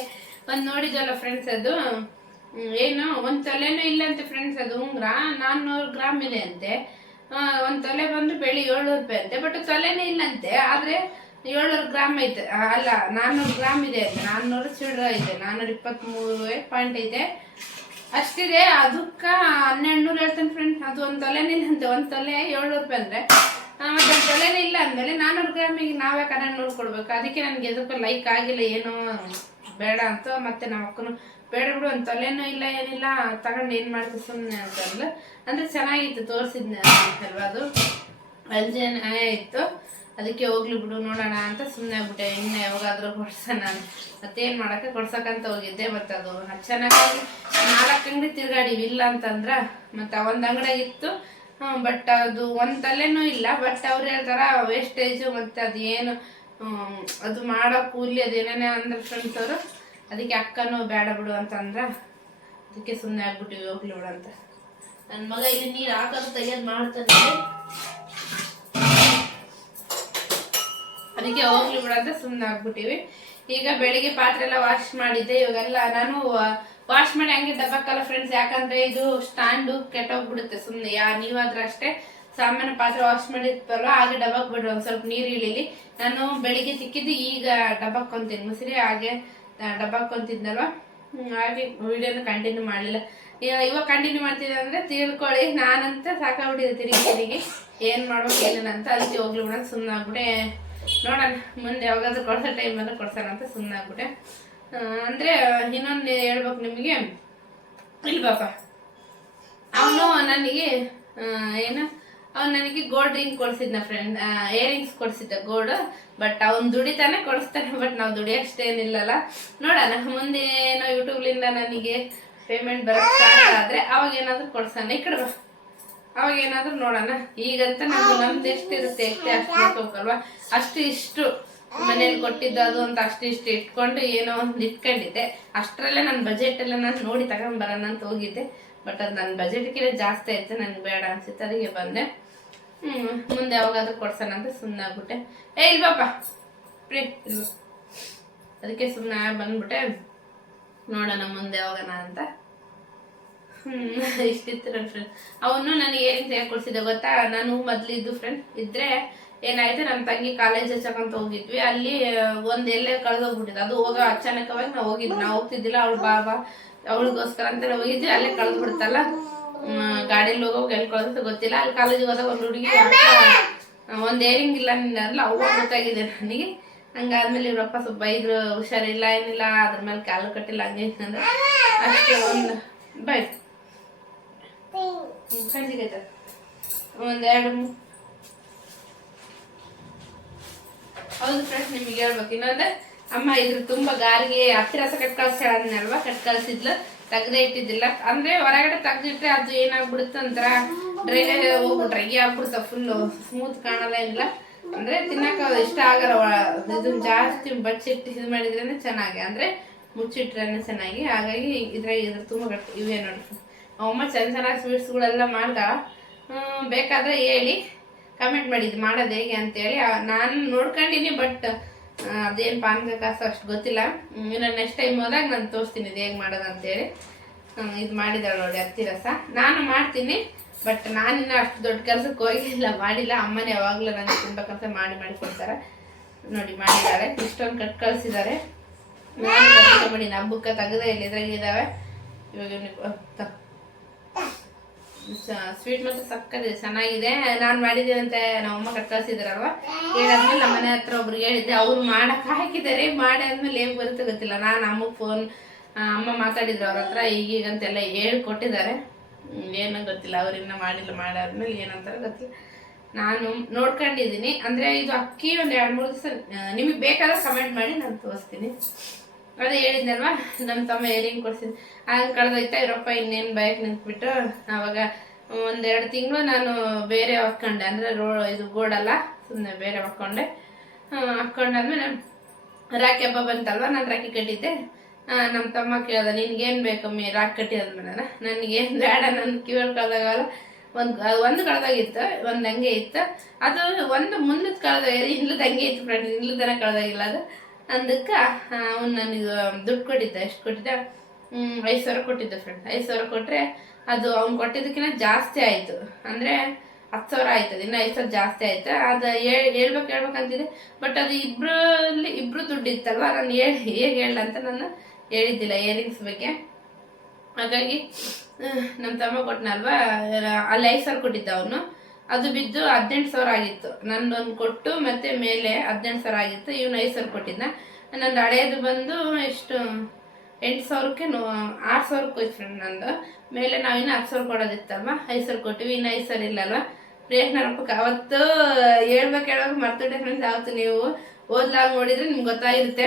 ಒಂದು ನೋಡಿದ್ವಲ್ಲ ಫ್ರೆಂಡ್ಸ್, ಅದು ಏನು ಒಂದು ತೊಲೆನೂ ಇಲ್ಲ ಅಂತೆ ಫ್ರೆಂಡ್ಸ್. ಅದು ಉಂಗ್ರ 400 ಗ್ರಾಮ್ ಇದೆ ಅಂತೆ. ಒಂದು ತೊಲೆ ಬಂದು ಬೆಳ್ಳಿ 700 ರೂಪಾಯಿ ಅಂತೆ. ಬಟ್ ತೊಲೆನೇ ಇಲ್ಲಂತೆ, ಆದರೆ 700 ಗ್ರಾಮ್ ಐತೆ, ಅಲ್ಲ 400 ಗ್ರಾಮ್ ಇದೆ ಅಂತೆ. 400 ಚಿಲ್ಲರೆ ಐತೆ, 423 ಪಾಯಿಂಟ್ ಐತೆ ಅಷ್ಟಿದೆ. ಅದಕ್ಕೆ 1200 ಹೇಳ್ತಾನೆ ಫ್ರೆಂಡ್ಸ್. ಅದು ಒಂದು ತೊಲೆನೇ ಇಲ್ಲ ಅಂತೆ. ಒಂದು ತೊಲೆ 700 ರೂಪಾಯಿ ಅಂದರೆ ಮತ್ತೆ ತೊಲೆನೇ ಇಲ್ಲ ಅಂದಮೇಲೆ 400 ಗ್ರಾಮಿಗೆ ನಾವೇ 1200 ಕೊಡ್ಬೇಕು. ಅದಕ್ಕೆ ನನಗೆ ಎದಕ್ಕೂ ಲೈಕ್ ಆಗಿಲ್ಲ, ಏನೋ ಬೇಡ ಅಂತ. ಮತ್ತೆ ನಮ್ಮ ಅಕ್ಕನು ಬೇಡ ಬಿಡು, ಒಂದು ತೊಲೆನೂ ಇಲ್ಲ ಏನಿಲ್ಲ, ತಗೊಂಡು ಏನು ಮಾಡ್ತೀವಿ ಸುಮ್ಮನೆ ಅಂತಂದ್ಲು. ಅಂದರೆ ಚೆನ್ನಾಗಿತ್ತು, ತೋರಿಸಿದ್ನ ಅಲ್ವ, ಅದು ಅಂಜನಾಯ ಇತ್ತು. ಅದಕ್ಕೆ ಹೋಗ್ಲಿ ಬಿಡು ನೋಡೋಣ ಅಂತ ಸುಮ್ಮನೆ ಆಗ್ಬಿಟ್ಟೆ. ಇನ್ನು ಯಾವಾಗಾದ್ರೂ ಕೊಡ್ಸೋಣ ಮತ್ತೇನು ಮಾಡೋಕ್ಕೆ ಕೊಡ್ಸೋಕ್ಕಂತ ಹೋಗಿದ್ದೆ. ಮತ್ತು ಅದು ಚೆನ್ನಾಗಿ 4 ಅಂಗಡಿ ತಿರ್ಗಾಡಿವಿ ಇಲ್ಲ ಅಂತಂದ್ರೆ. ಮತ್ತು ಒಂದು ಅಂಗಡಿಯಾಗಿತ್ತು ಬಟ್ ಅದು ಒಂದಲ್ಲೇನೂ ಇಲ್ಲ. ಬಟ್ ಅವ್ರು ಹೇಳ್ತಾರ ವೇಸ್ಟೇಜು ಮತ್ತು ಅದು ಏನು ಅದು ಮಾಡೋ ಕೂಲಿ ಅದೇನೇನೇ ಅಂದ್ರೆ ಫ್ರೆಂಡ್ಸ್ ಅವರು. ಅದಕ್ಕೆ ಅಕ್ಕನೂ ಬೇಡ ಬಿಡು ಅಂತಂದ್ರೆ ಅದಕ್ಕೆ ಸುಮ್ಮನೆ ಆಗ್ಬಿಟ್ಟಿವಿ ಹೋಗ್ಲಿ ಬಿಡು ಅಂತ. ನನ್ನ ಮಗ ಇಲ್ಲಿ ನೀರು ಹಾಕೋದು ತೆಗೆದು ಮಾಡ್ತಾನೆ, ಅದಕ್ಕೆ ಹೋಗ್ಲಿ ಬಿಡು ಅಂತ ಸುಮ್ಮನೆ ಆಗ್ಬಿಟ್ಟಿವಿ. ಈಗ ಬೆಳಿಗ್ಗೆ ಪಾತ್ರೆ ಎಲ್ಲ ವಾಶ್ ಮಾಡಿದ್ದೆ. ಇವಾಗೆಲ್ಲ ನಾನು ವಾಶ್ ಮಾಡಿ ಹಂಗೆ ಡಬ್ಬಕ್ಕಲ್ಲ ಫ್ರೆಂಡ್ಸ್, ಯಾಕಂದ್ರೆ ಇದು ಸ್ಟ್ಯಾಂಡು ಕೆಟ್ಟೋಗ್ಬಿಡುತ್ತೆ. ಸುಮ್ಮನೆ ನೀವಾದ್ರೂ ಅಷ್ಟೇ ಸಾಮಾನ್ಯ ಪಾತ್ರೆ ವಾಶ್ ಮಾಡಿರ್ತಾರಲ್ಲ ಹಾಗೆ ಡಬ್ಬಕ್ ಬಿಡ್ರಿ, ಒಂದು ಸ್ವಲ್ಪ ನೀರು ಇಳಿಲಿ. ನಾನು ಬೆಳಿಗ್ಗೆ ತಿಕ್ಕಿದ್ದು ಈಗ ಡಬ್ಬಕ್ಕೊಂತೀನಿ ಮುಸಿರಿ, ಹಾಗೆ ಡಬ್ಬಕ್ಕೊಂತಿದ್ನಲ್ವ, ಹಾಗೆ ವಿಡಿಯೋನ ಕಂಟಿನ್ಯೂ ಮಾಡಲಿಲ್ಲ. ಇವಾಗ ಕಂಟಿನ್ಯೂ ಮಾಡ್ತಿದ್ದೆ ಅಂದರೆ ತಿಳ್ಕೊಳ್ಳಿ. ನಾನಂತ ಸಾಕಾಗ್ಬಿಟ್ಟಿದೆ ತಿರುಗಿ ಏನು ಮಾಡ್ಬೇಕು ಏನೇನಂತ. ಅದಕ್ಕೆ ಹೋಗ್ಲಿ ಬಿಡೋಣ ಸುಮ್ಮನೆ ಆಗ್ಬಿಟ್ಟೆ. ನೋಡೋಣ ಮುಂದೆ ಯಾವಾಗಾದ್ರೂ ಕೊಡ್ಸೋ ಟೈಮಲ್ಲಿ ಕೊಡ್ಸೋಣ ಅಂತ ಸುಮ್ಮನೆ ಆಗ್ಬಿಟ್ಟೆ. ಅಂದರೆ ಇನ್ನೊಂದು ಹೇಳ್ಬೇಕು ನಿಮಗೆ, ಇಲ್ಲಿ ಬಾಪ ಅವನು ನನಗೆ ಅವ್ನು ನನಗೆ ಗೋಲ್ಡ್ ರಿಂಗ್ ಕೊಡ್ಸಿದ್ನ ಫ್ರೆಂಡ್, ಇಯರಿಂಗ್ಸ್ ಕೊಡ್ಸಿದ್ದ ಗೋಲ್ಡ್. ಬಟ್ ಅವ್ನು ದುಡಿತಾನೆ ಕೊಡಿಸ್ತಾನೆ, ಬಟ್ ನಾವು ದುಡಿಯೋಷ್ಟೇನಿಲ್ಲಲ್ಲ. ನೋಡೋಣ ಮುಂದೆ ಏನೋ ಯೂಟ್ಯೂಬ್ಲಿಂದ ನನಗೆ ಪೇಮೆಂಟ್ ಬರೋಕ್ಕೆ ಸ್ಟಾರ್ಟ್ ಆದರೆ ಅವಾಗ ಏನಾದರೂ ಕೊಡ್ಸೋಣ. ಈ ಕಡೆ ಅವಾಗ ಏನಾದರೂ ನೋಡೋಣ. ಈಗಂತ ನಮ್ದು ಎಷ್ಟಿರುತ್ತೆ ಅಷ್ಟು ನೋಡ್ಕೋಬೇಕಲ್ವ. ಅಷ್ಟು ಇಷ್ಟು ಮನೇಲಿ ಕೊಟ್ಟಿದ್ದು ಅದು ಅಂತ ಅಷ್ಟು ಇಷ್ಟು ಇಟ್ಕೊಂಡು ಏನೋ ಒಂದು ಇಟ್ಕೊಂಡಿದ್ದೆ. ಅಷ್ಟರಲ್ಲೇ ನನ್ನ ಬಜೆಟೆಲ್ಲ ನಾನು ನೋಡಿ ತಗೊಂಡ್ಬರೋಣ ಅಂತ ಹೋಗಿದ್ದೆ. ಬಟ್ ಅದು ನನ್ನ ಬಜೆಟ್ಗಿಂತ ಜಾಸ್ತಿ ಆಯ್ತು, ನನಗೆ ಬೇಡ ಅನ್ಸುತ್ತೆ, ಅದಕ್ಕೆ ಬಂದೆ. ಮುಂದೆ ಯಾವಾಗಾದ್ರೂ ಕೊಡ್ಸೋಣ ಅಂತ ಸುಮ್ಮನೆ ಆಗ್ಬಿಟ್ಟೆ. ಇಲ್ಲಿ ಬಾಪ ಪ್ರೀ ಇಲ್ಲ, ಅದಕ್ಕೆ ಸುಮ್ಮನೆ ಬಂದ್ಬಿಟ್ಟೆ. ನೋಡೋಣ ಮುಂದೆ ಯಾವಾಗಣ ಅಂತ. ಇಷ್ಟಿತ್ತು ನನ್ನ ಫ್ರೆಂಡ್. ಅವನು ನನಗೆ ಏನಿಂದ ಯಾಕೆ ಕೊಡ್ಸಿದ್ದೆ ಗೊತ್ತಾ, ನಾನು ಮೊದಲಿದ್ದು ಫ್ರೆಂಡ್ ಇದ್ರೆ ಏನಾಯ್ತು, ನಮ್ಮ ತಂಗಿ ಕಾಲೇಜ್ ಹಚ್ಚಕಂತ ಹೋಗಿದ್ವಿ. ಅಲ್ಲಿ ಒಂದು ಎಲ್ಲೇ ಕಳೆದೋಗ್ಬಿಟ್ಟಿದ್ದು. ಅದು ಹೋಗೋ ಅಚಾನಕವಾಗಿ ನಾವು ಹೋಗಿದ್ವಿ, ನಾವು ಹೋಗ್ತಿದ್ದಿಲ್ಲ. ಅವಳು ಬಾಬಾ ಅವಳಿಗೋಸ್ಕರ ಅಂತ ಹೋಗಿದ್ವಿ. ಅಲ್ಲೇ ಕಳೆದು ಬಿಡ್ತಲ್ಲ, ಗಾಡಿಯಲ್ಲಿ ಹೋಗೋಕೆ ಎಲ್ಲಿ ಕಳೆದ ಗೊತ್ತಿಲ್ಲ. ಅಲ್ಲಿ ಕಾಲೇಜಿಗೆ ಹೋದಾಗ ಒಂದು ಹುಡುಗಿ ಒಂದು ಏರಿಂಗ್ ಇಲ್ಲ ನಿನ್ನಲ್ಲ, ಅವಾಗ ಗೊತ್ತಾಗಿದೆ ನನಗೆ. ಹಂಗಾದ್ಮೇಲೆ ಇವ್ರಪ್ಪ ಸ್ವಲ್ಪ ಬೈದ್ರು, ಹುಷಾರಿಲ್ಲ ಏನಿಲ್ಲ, ಅದ್ರ ಮೇಲೆ ಕಾಲು ಕಟ್ಟಿಲ್ಲ ಹಂಗೆ ಅಂದ್ರೆ ಅಷ್ಟೇ. ಒಂದು ಬೈ ಕಂಜಿಗೈತ ಒಂದೆರಡು. ಹೌದು ಫ್ರೆಂಡ್ಸ್, ನಿಮಗೆ ಹೇಳ್ಬೇಕು ಇನ್ನೊಂದ್ರೆ, ಅಮ್ಮ ಇದ್ರ ತುಂಬಾ ಗಾಲಿಗೆ ಹತ್ತಿರಸ ಕಟ್ ಕಳ್ಸಾಳಲ್ವಾ, ಕಟ್ ಕಳ್ಸಿದ್ಲು, ತೆಗ್ದೇ ಇಟ್ಟಿದ್ದಿಲ್ಲ. ಅಂದ್ರೆ ಹೊರಗಡೆ ತೆಗ್ದಿಟ್ರೆ ಅದು ಏನಾಗ್ಬಿಡುತ್ತೆ ಒಂಥರ ಡ್ರೈ ಆಗ್ಬಿಡುತ್ತೆ, ಫುಲ್ಲು ಸ್ಮೂತ್ ಕಾಣಲ್ಲ ಇಲ್ಲ. ಅಂದ್ರೆ ತಿನ್ನಕ ಇಷ್ಟ ಆಗಲ್ಲ. ಇದನ್ನ ಜಾಸ್ತಿ ಬಚ್ಚಿಟ್ಟು ಇದು ಮಾಡಿದ್ರೇನೆ ಚೆನ್ನಾಗಿ, ಅಂದ್ರೆ ಮುಚ್ಚಿಟ್ರೇನೆ ಚೆನ್ನಾಗಿ. ಹಾಗಾಗಿ ಇದ್ರ ತುಂಬ ಗಟ್ಟಿ ಇವೇ ನೋಡಿ. ಅಮ್ಮ ಚೆನ್ನಾಗಿ ಸ್ವೀಟ್ಸ್ಗಳೆಲ್ಲ ಮಾಡ್ತಾಳ. ಬೇಕಾದ್ರೆ ಹೇಳಿ ಕಮೆಂಟ್ ಮಾಡಿದ್ದು ಮಾಡೋದು ಹೇಗೆ ಅಂತೇಳಿ. ನಾನು ನೋಡ್ಕೊಂಡಿನಿ, ಬಟ್ ಅದೇನು ಪಾನಕ ಕಾಸು ಅಷ್ಟು ಗೊತ್ತಿಲ್ಲ. ಇನ್ನು ನೆಕ್ಸ್ಟ್ ಟೈಮ್ ಹೋದಾಗ ನಾನು ತೋರಿಸ್ತೀನಿ ಇದು ಹೇಗೆ ಮಾಡೋದು ಅಂತೇಳಿ. ಇದು ಮಾಡಿದಾಳೆ ನೋಡಿ ಹತ್ತಿ ರಸ. ನಾನು ಮಾಡ್ತೀನಿ, ಬಟ್ ನಾನಿನ್ನ ಅಷ್ಟು ದೊಡ್ಡ ಕೆಲಸಕ್ಕೆ ಹೋಗಿಲ್ಲ, ಮಾಡಿಲ್ಲ. ಅಮ್ಮನೇ ಯಾವಾಗಲೂ ನನಗೆ ತಿನ್ಬೇಕಂತ ಮಾಡಿ ಕೊಡ್ತಾರೆ ನೋಡಿ. ಮಾಡಿದ್ದಾರೆ, ಇಷ್ಟೊಂದು ಕಟ್ ಕಳಿಸಿದ್ದಾರೆ. ನಾನು ಮಾಡಿ ಹಬ್ಬಕ್ಕೆ ತೆಗೆದ ಇಲ್ಲಿ ಇದ್ರಾಗಿದ್ದಾವೆ. ಇವಾಗ ಸ್ವೀಟ್ ಮತ್ತೆ ಸಕ್ಕದೆ ಚೆನ್ನಾಗಿದೆ. ನಾನು ಮಾಡಿದ್ದೀನಿ ಅಂತ ನಮ್ಮಮ್ಮ ಕಟ್ ಕಳಿಸಿದಾರಲ್ವ. ಹೇಳಾದ್ಮೇಲೆ ನಮ್ಮ ಮನೆ ಹತ್ರ ಒಬ್ರಿಗೆ ಹೇಳಿದ್ದೆ, ಅವ್ರು ಮಾಡಕ್ಕೆ ಹಾಕಿದ್ದಾರೆ. ಮಾಡಿ ಆದ್ಮೇಲೆ ಹೇಗೆ ಬರುತ್ತೆ ಗೊತ್ತಿಲ್ಲ. ನಾನು ಅಮ್ಮಗೆ ಫೋನ್ ಅಮ್ಮ ಮಾತಾಡಿದ್ರು ಅವ್ರ ಹತ್ರ, ಈಗೀಗಂತೆಲ್ಲ ಹೇಳ್ಕೊಟ್ಟಿದ್ದಾರೆ. ಏನೋ ಗೊತ್ತಿಲ್ಲ, ಅವ್ರಿನ್ನ ಮಾಡಿಲ್ಲ. ಮಾಡಾದ್ಮೇಲೆ ಏನಂತಾರೆ ಗೊತ್ತಿಲ್ಲ. ನಾನು ನೋಡ್ಕೊಂಡಿದ್ದೀನಿ. ಅಂದರೆ ಇದು ಅಕ್ಕಿ ಒಂದು 2-3 ದಿವಸ ನಿಮಗೆ ಬೇಕಾದ್ರೆ ಕಮೆಂಟ್ ಮಾಡಿ ನಾನು ತೋರಿಸ್ತೀನಿ. ಅದೇ ಹೇಳಿದ್ನಲ್ವ, ನಮ್ಮ ತಮ್ಮ ಏರಿಂಗ್ ಕೊಡ್ಸಿದ್ದು ಹಂಗೆ ಕಳೆದೋಯ್ತಾ. ಇವರಪ್ಪ ಇನ್ನೇನು ಬಯಕ್ಕೆ ನಿಂತ್ಬಿಟ್ಟು ಆವಾಗ 1-2 ತಿಂಗಳು ನಾನು ಬೇರೆ ಹಾಕ್ಕೊಂಡೆ. ಅಂದರೆ ಇದು ಗೋಡಲ್ಲ, ಸುಮ್ಮನೆ ಬೇರೆ ಹಾಕ್ಕೊಂಡೆ. ಹಾಕ್ಕೊಂಡಾದ್ಮೇಲೆ ರಾಖಿ ಹಬ್ಬ ಬಂತಲ್ವ, ನಾನು ರಾಖಿ ಕಟ್ಟಿದ್ದೆ. ನಮ್ಮ ತಮ್ಮ ಕೇಳ್ದ, ನಿನ್ಗೇನು ಬೇಕಮ್ಮಿ ರಾಖಿ ಕಟ್ಟಿದ್ಮೇಲೆ? ನನಗೇನು ಬೇಡ, ನನ್ನ ಕಿವಿಯಲ್ಲಿ ಕಳೆದಾಗಲ್ಲ. ಒಂದು ಕಳೆದಾಗಿತ್ತು, ಒಂದು ಹಂಗೆ ಇತ್ತು. ಅದು ಒಂದು ಮುಂದಕ್ಕೆ ಕಳೆದೋಗಿದೆ, ಹಿಂದ್ಲದ ಹಂಗೆ ಇತ್ತು ಫ್ರೆಂಡ್, ಹಿಂದ್ಲದನ ಕಳೆದಾಗಿಲ್ಲ ಅದು. ಅದಕ್ಕೆ ಅವ್ನು ನನಗೆ ದುಡ್ಡು ಕೊಟ್ಟಿದ್ದ. ಎಷ್ಟು ಕೊಟ್ಟಿದ್ದ? 5,000 ಕೊಟ್ಟಿದ್ದ ಫ್ರೆಂಡ್. 5,000 ಕೊಟ್ಟರೆ ಅದು ಅವ್ನು ಕೊಟ್ಟಿದ್ದಕ್ಕಿಂತ ಜಾಸ್ತಿ ಆಯಿತು. ಅಂದರೆ 10,000 ಆಯ್ತದ, ಇನ್ನು 5,000 ಜಾಸ್ತಿ ಆಯ್ತು. ಅದು ಹೇಳ್ಬೇಕಂತಿದೆ. ಬಟ್ ಅದು ಇಬ್ರು ದುಡ್ಡು ಇತ್ತಲ್ವ, ನಾನು ಹೇಗೆ ಹೇಳ ಅಂತ ನಾನು ಹೇಳಿದ್ದಿಲ್ಲ ಇಯರಿಂಗ್ಸ್ ಬಗ್ಗೆ. ಹಾಗಾಗಿ ನಮ್ಮ ತಮ್ಮ ಕೊಟ್ಟನಲ್ವಾ, ಅಲ್ಲಿ 5,000 ಕೊಟ್ಟಿದ್ದ ಅವನು. ಅದು ಬಿದ್ದು 18,000 ಆಗಿತ್ತು. ನನ್ನೊಂದು ಕೊಟ್ಟು ಮತ್ತೆ ಮೇಲೆ 18,000 ಆಗಿತ್ತು. ಇವನು 5,000 ಕೊಟ್ಟಿದ್ದ. ನನ್ನ ಹಳೆಯದು ಬಂದು ಎಷ್ಟು 8,000ಕ್ಕೆ 6,000 ಹೋಯ್ತು ಫ್ರೆಂಡ್ ನಂದು. ಮೇಲೆ ನಾವಿನ್ನು 10,000 ಕೊಡೋದಿತ್ತಲ್ವ, 5,000 ಕೊಟ್ಟಿವಿ. ಇನ್ನು 5,000 ಇಲ್ಲಲ್ವ, ಪ್ರಿಯೇಶ್ನವ್ರ ಹಬ್ಬಕ್ಕೆ ಅವತ್ತು ಹೇಳ್ಬೇಕು ಮರ್ತುಬಿಟ್ಟೆ ಫ್ರೆಂಡ್ಸ್. ಯಾವತ್ತು ನೀವು ಓದ್ಲಾಗ ನೋಡಿದ್ರೆ ನಿಮ್ಗೆ ಗೊತ್ತಾಗಿರುತ್ತೆ.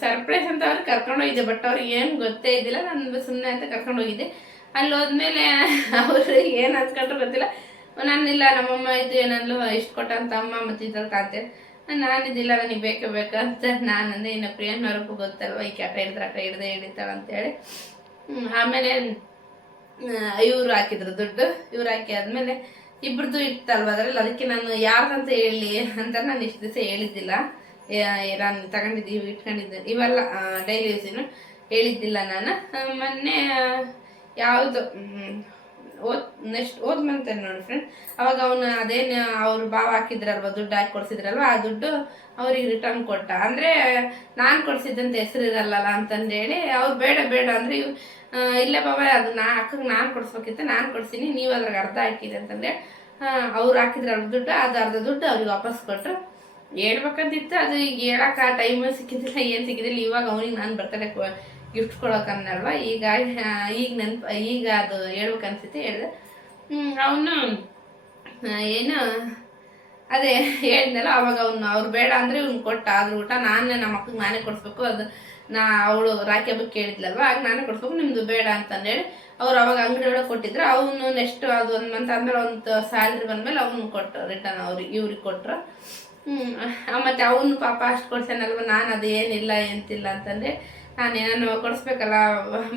ಸರ್ಪ್ರೈಸ್ ಅಂತ ಅವ್ರು ಕರ್ಕೊಂಡೋಗಿದ್ದೆ, ಬಟ್ ಅವ್ರಿಗೆ ಏನು ಗೊತ್ತೇ ಇದ್ದಿಲ್ಲ. ನಾನು ಸುಮ್ಮನೆ ಅಂತ ಕರ್ಕೊಂಡೋಗಿದ್ದೆ. ಅಲ್ಲಿ ಹೋದ್ಮೇಲೆ ಅವರು ಏನು ಅಂದ್ಕೊಂಡ್ರು ಗೊತ್ತಿಲ್ಲ. ನಾನಿಲ್ಲ ನಮ್ಮಮ್ಮ ಇದು ಏನಲ್ಲೂ ಇಷ್ಟು ಕೊಟ್ಟಂತ ಅಮ್ಮ ಮತ್ತು ಇದ್ರಲ್ಲಿ ಕಾಂತೆ ನಾನಿದ್ದಿಲ್ಲ, ನನಗೆ ಬೇಕೇ ಬೇಕಂತ ನಾನಂದ್ರೆ. ಇನ್ನು ಪ್ರಿಯಣ್ಣವ್ರಿಗೂ ಗೊತ್ತಲ್ವ ಈ ಆಟ ಹಿಡ್ದೆ ಹಿಡಿತಾಳ ಅಂತೇಳಿ. ಆಮೇಲೆ ಇವರು ಹಾಕಿದ್ರು ದುಡ್ಡು. ಇವ್ರು ಹಾಕಿ ಆದ್ಮೇಲೆ ಇಬ್ರದ್ದು ಇತ್ತಲ್ವ ಅದ್ರಲ್ಲಿ. ಅದಕ್ಕೆ ನಾನು ಯಾರ್ದಂತ ಹೇಳಿ ಅಂತ ನಾನು ಇಷ್ಟು ದಿವಸ ಹೇಳಿದ್ದಿಲ್ಲ. ನಾನು ತಗೊಂಡಿದ್ದೀವಿ ಇಟ್ಕೊಂಡಿದ್ದೆ ಇವೆಲ್ಲ ಡೈಲಿ ಯೂಸಿನ ಹೇಳಿದ್ದಿಲ್ಲ ನಾನು. ಮೊನ್ನೆ ಯಾವುದು ಓದ್ ಮಂತ್ ನೋಡಿ ಫ್ರೆಂಡ್, ಅವಾಗ ಅವನು ಅದೇನು ಅವ್ರು ಭಾವ ಹಾಕಿದ್ರಲ್ವ, ದುಡ್ಡು ಹಾಕಿ ಕೊಡ್ಸಿದ್ರಲ್ವ, ಆ ದುಡ್ಡು ಅವ್ರಿಗೆ ರಿಟರ್ನ್ ಕೊಟ್ಟ. ಅಂದರೆ ನಾನು ಕೊಡ್ಸಿದ್ದಂತ ಹೆಸರು ಇರಲ್ಲ ಅಂತಂದೇಳಿ ಅವ್ರು ಬೇಡ ಅಂದರೆ ಇಲ್ಲ ಬಾಬಾ ಅದು ಅಕ್ಕಗೆ ನಾನು ಕೊಡ್ಸ್ಬೇಕಿತ್ತು, ನಾನು ಕೊಡ್ತೀನಿ, ನೀವು ಅದ್ರಾಗ ಅರ್ಧ ಹಾಕಿದೆ ಅಂತಂದ್ರೆ ಅವ್ರು ಹಾಕಿದ್ರಲ್ವ ದುಡ್ಡು, ಅದು ಅರ್ಧ ದುಡ್ಡು ಅವ್ರಿಗೆ ವಾಪಸ್ ಕೊಟ್ಟರು. ಹೇಳ್ಬೇಕಂತಿತ್ತು, ಅದು ಈಗ ಹೇಳಕ್ಕೆ ಆ ಟೈಮ್ ಸಿಕ್ಕಿದ್ದಿಲ್ಲ, ಏನು ಸಿಕ್ಕಿದ್ದಿಲ್ಲ. ಇವಾಗ ಅವನಿಗೆ ನಾನು ಬರ್ತಡೇ ಗಿಫ್ಟ್ ಕೊಡೋಕನ್ನಲ್ವ, ಈಗ ಈಗ ಅದು ಹೇಳ್ಬೇಕನ್ಸುತ್ತೆ ಹೇಳಿದೆ. ಅವನು ಏನು ಅದೇ ಹೇಳಿದ್ನಲ್ಲ, ಅವಾಗ ಅವ್ರು ಬೇಡ ಅಂದರೆ ಇವ್ನು ಕೊಟ್ಟ. ಅದ್ರ ಊಟ ನಮ್ಮ ಅಕ್ಕಗೆ ನಾನೇ ಕೊಡಿಸ್ಬೇಕು, ಅದು ಅವಳು ರಾಖಿ ಹಬ್ಬಕ್ಕೆ ಕೇಳಿದ್ಲಲ್ವ, ಆಗ ನಾನೇ ಕೊಡಿಸ್ಬೇಕು, ನಿಮ್ಮದು ಬೇಡ ಅಂತಂದೇಳಿ ಅವ್ರು ಅವಾಗ ಅಂಗಡಿ ಒಳಗೆ ಕೊಟ್ಟಿದ್ರು. ಅವನು ನೆಕ್ಸ್ಟ್ ಅದು 1 ಮಂತ್ ಆದ್ಮೇಲೆ ಒಂದು ಸ್ಯಾಲ್ರಿ ಬಂದಮೇಲೆ ಅವನು ಕೊಟ್ಟರು ರಿಟರ್ನ್, ಇವ್ರಿಗೆ ಕೊಟ್ಟರು. ಮತ್ತು ಅವನು ಪಾಪ ಅಷ್ಟು ಕೊಡ್ಸಾನಲ್ವ, ನಾನು ಅದು ಏನಿಲ್ಲ ಎಂತಿಲ್ಲ ಅಂತಂದರೆ ನಾನೇನೋ ಕೊಡಿಸ್ಬೇಕಲ್ಲ.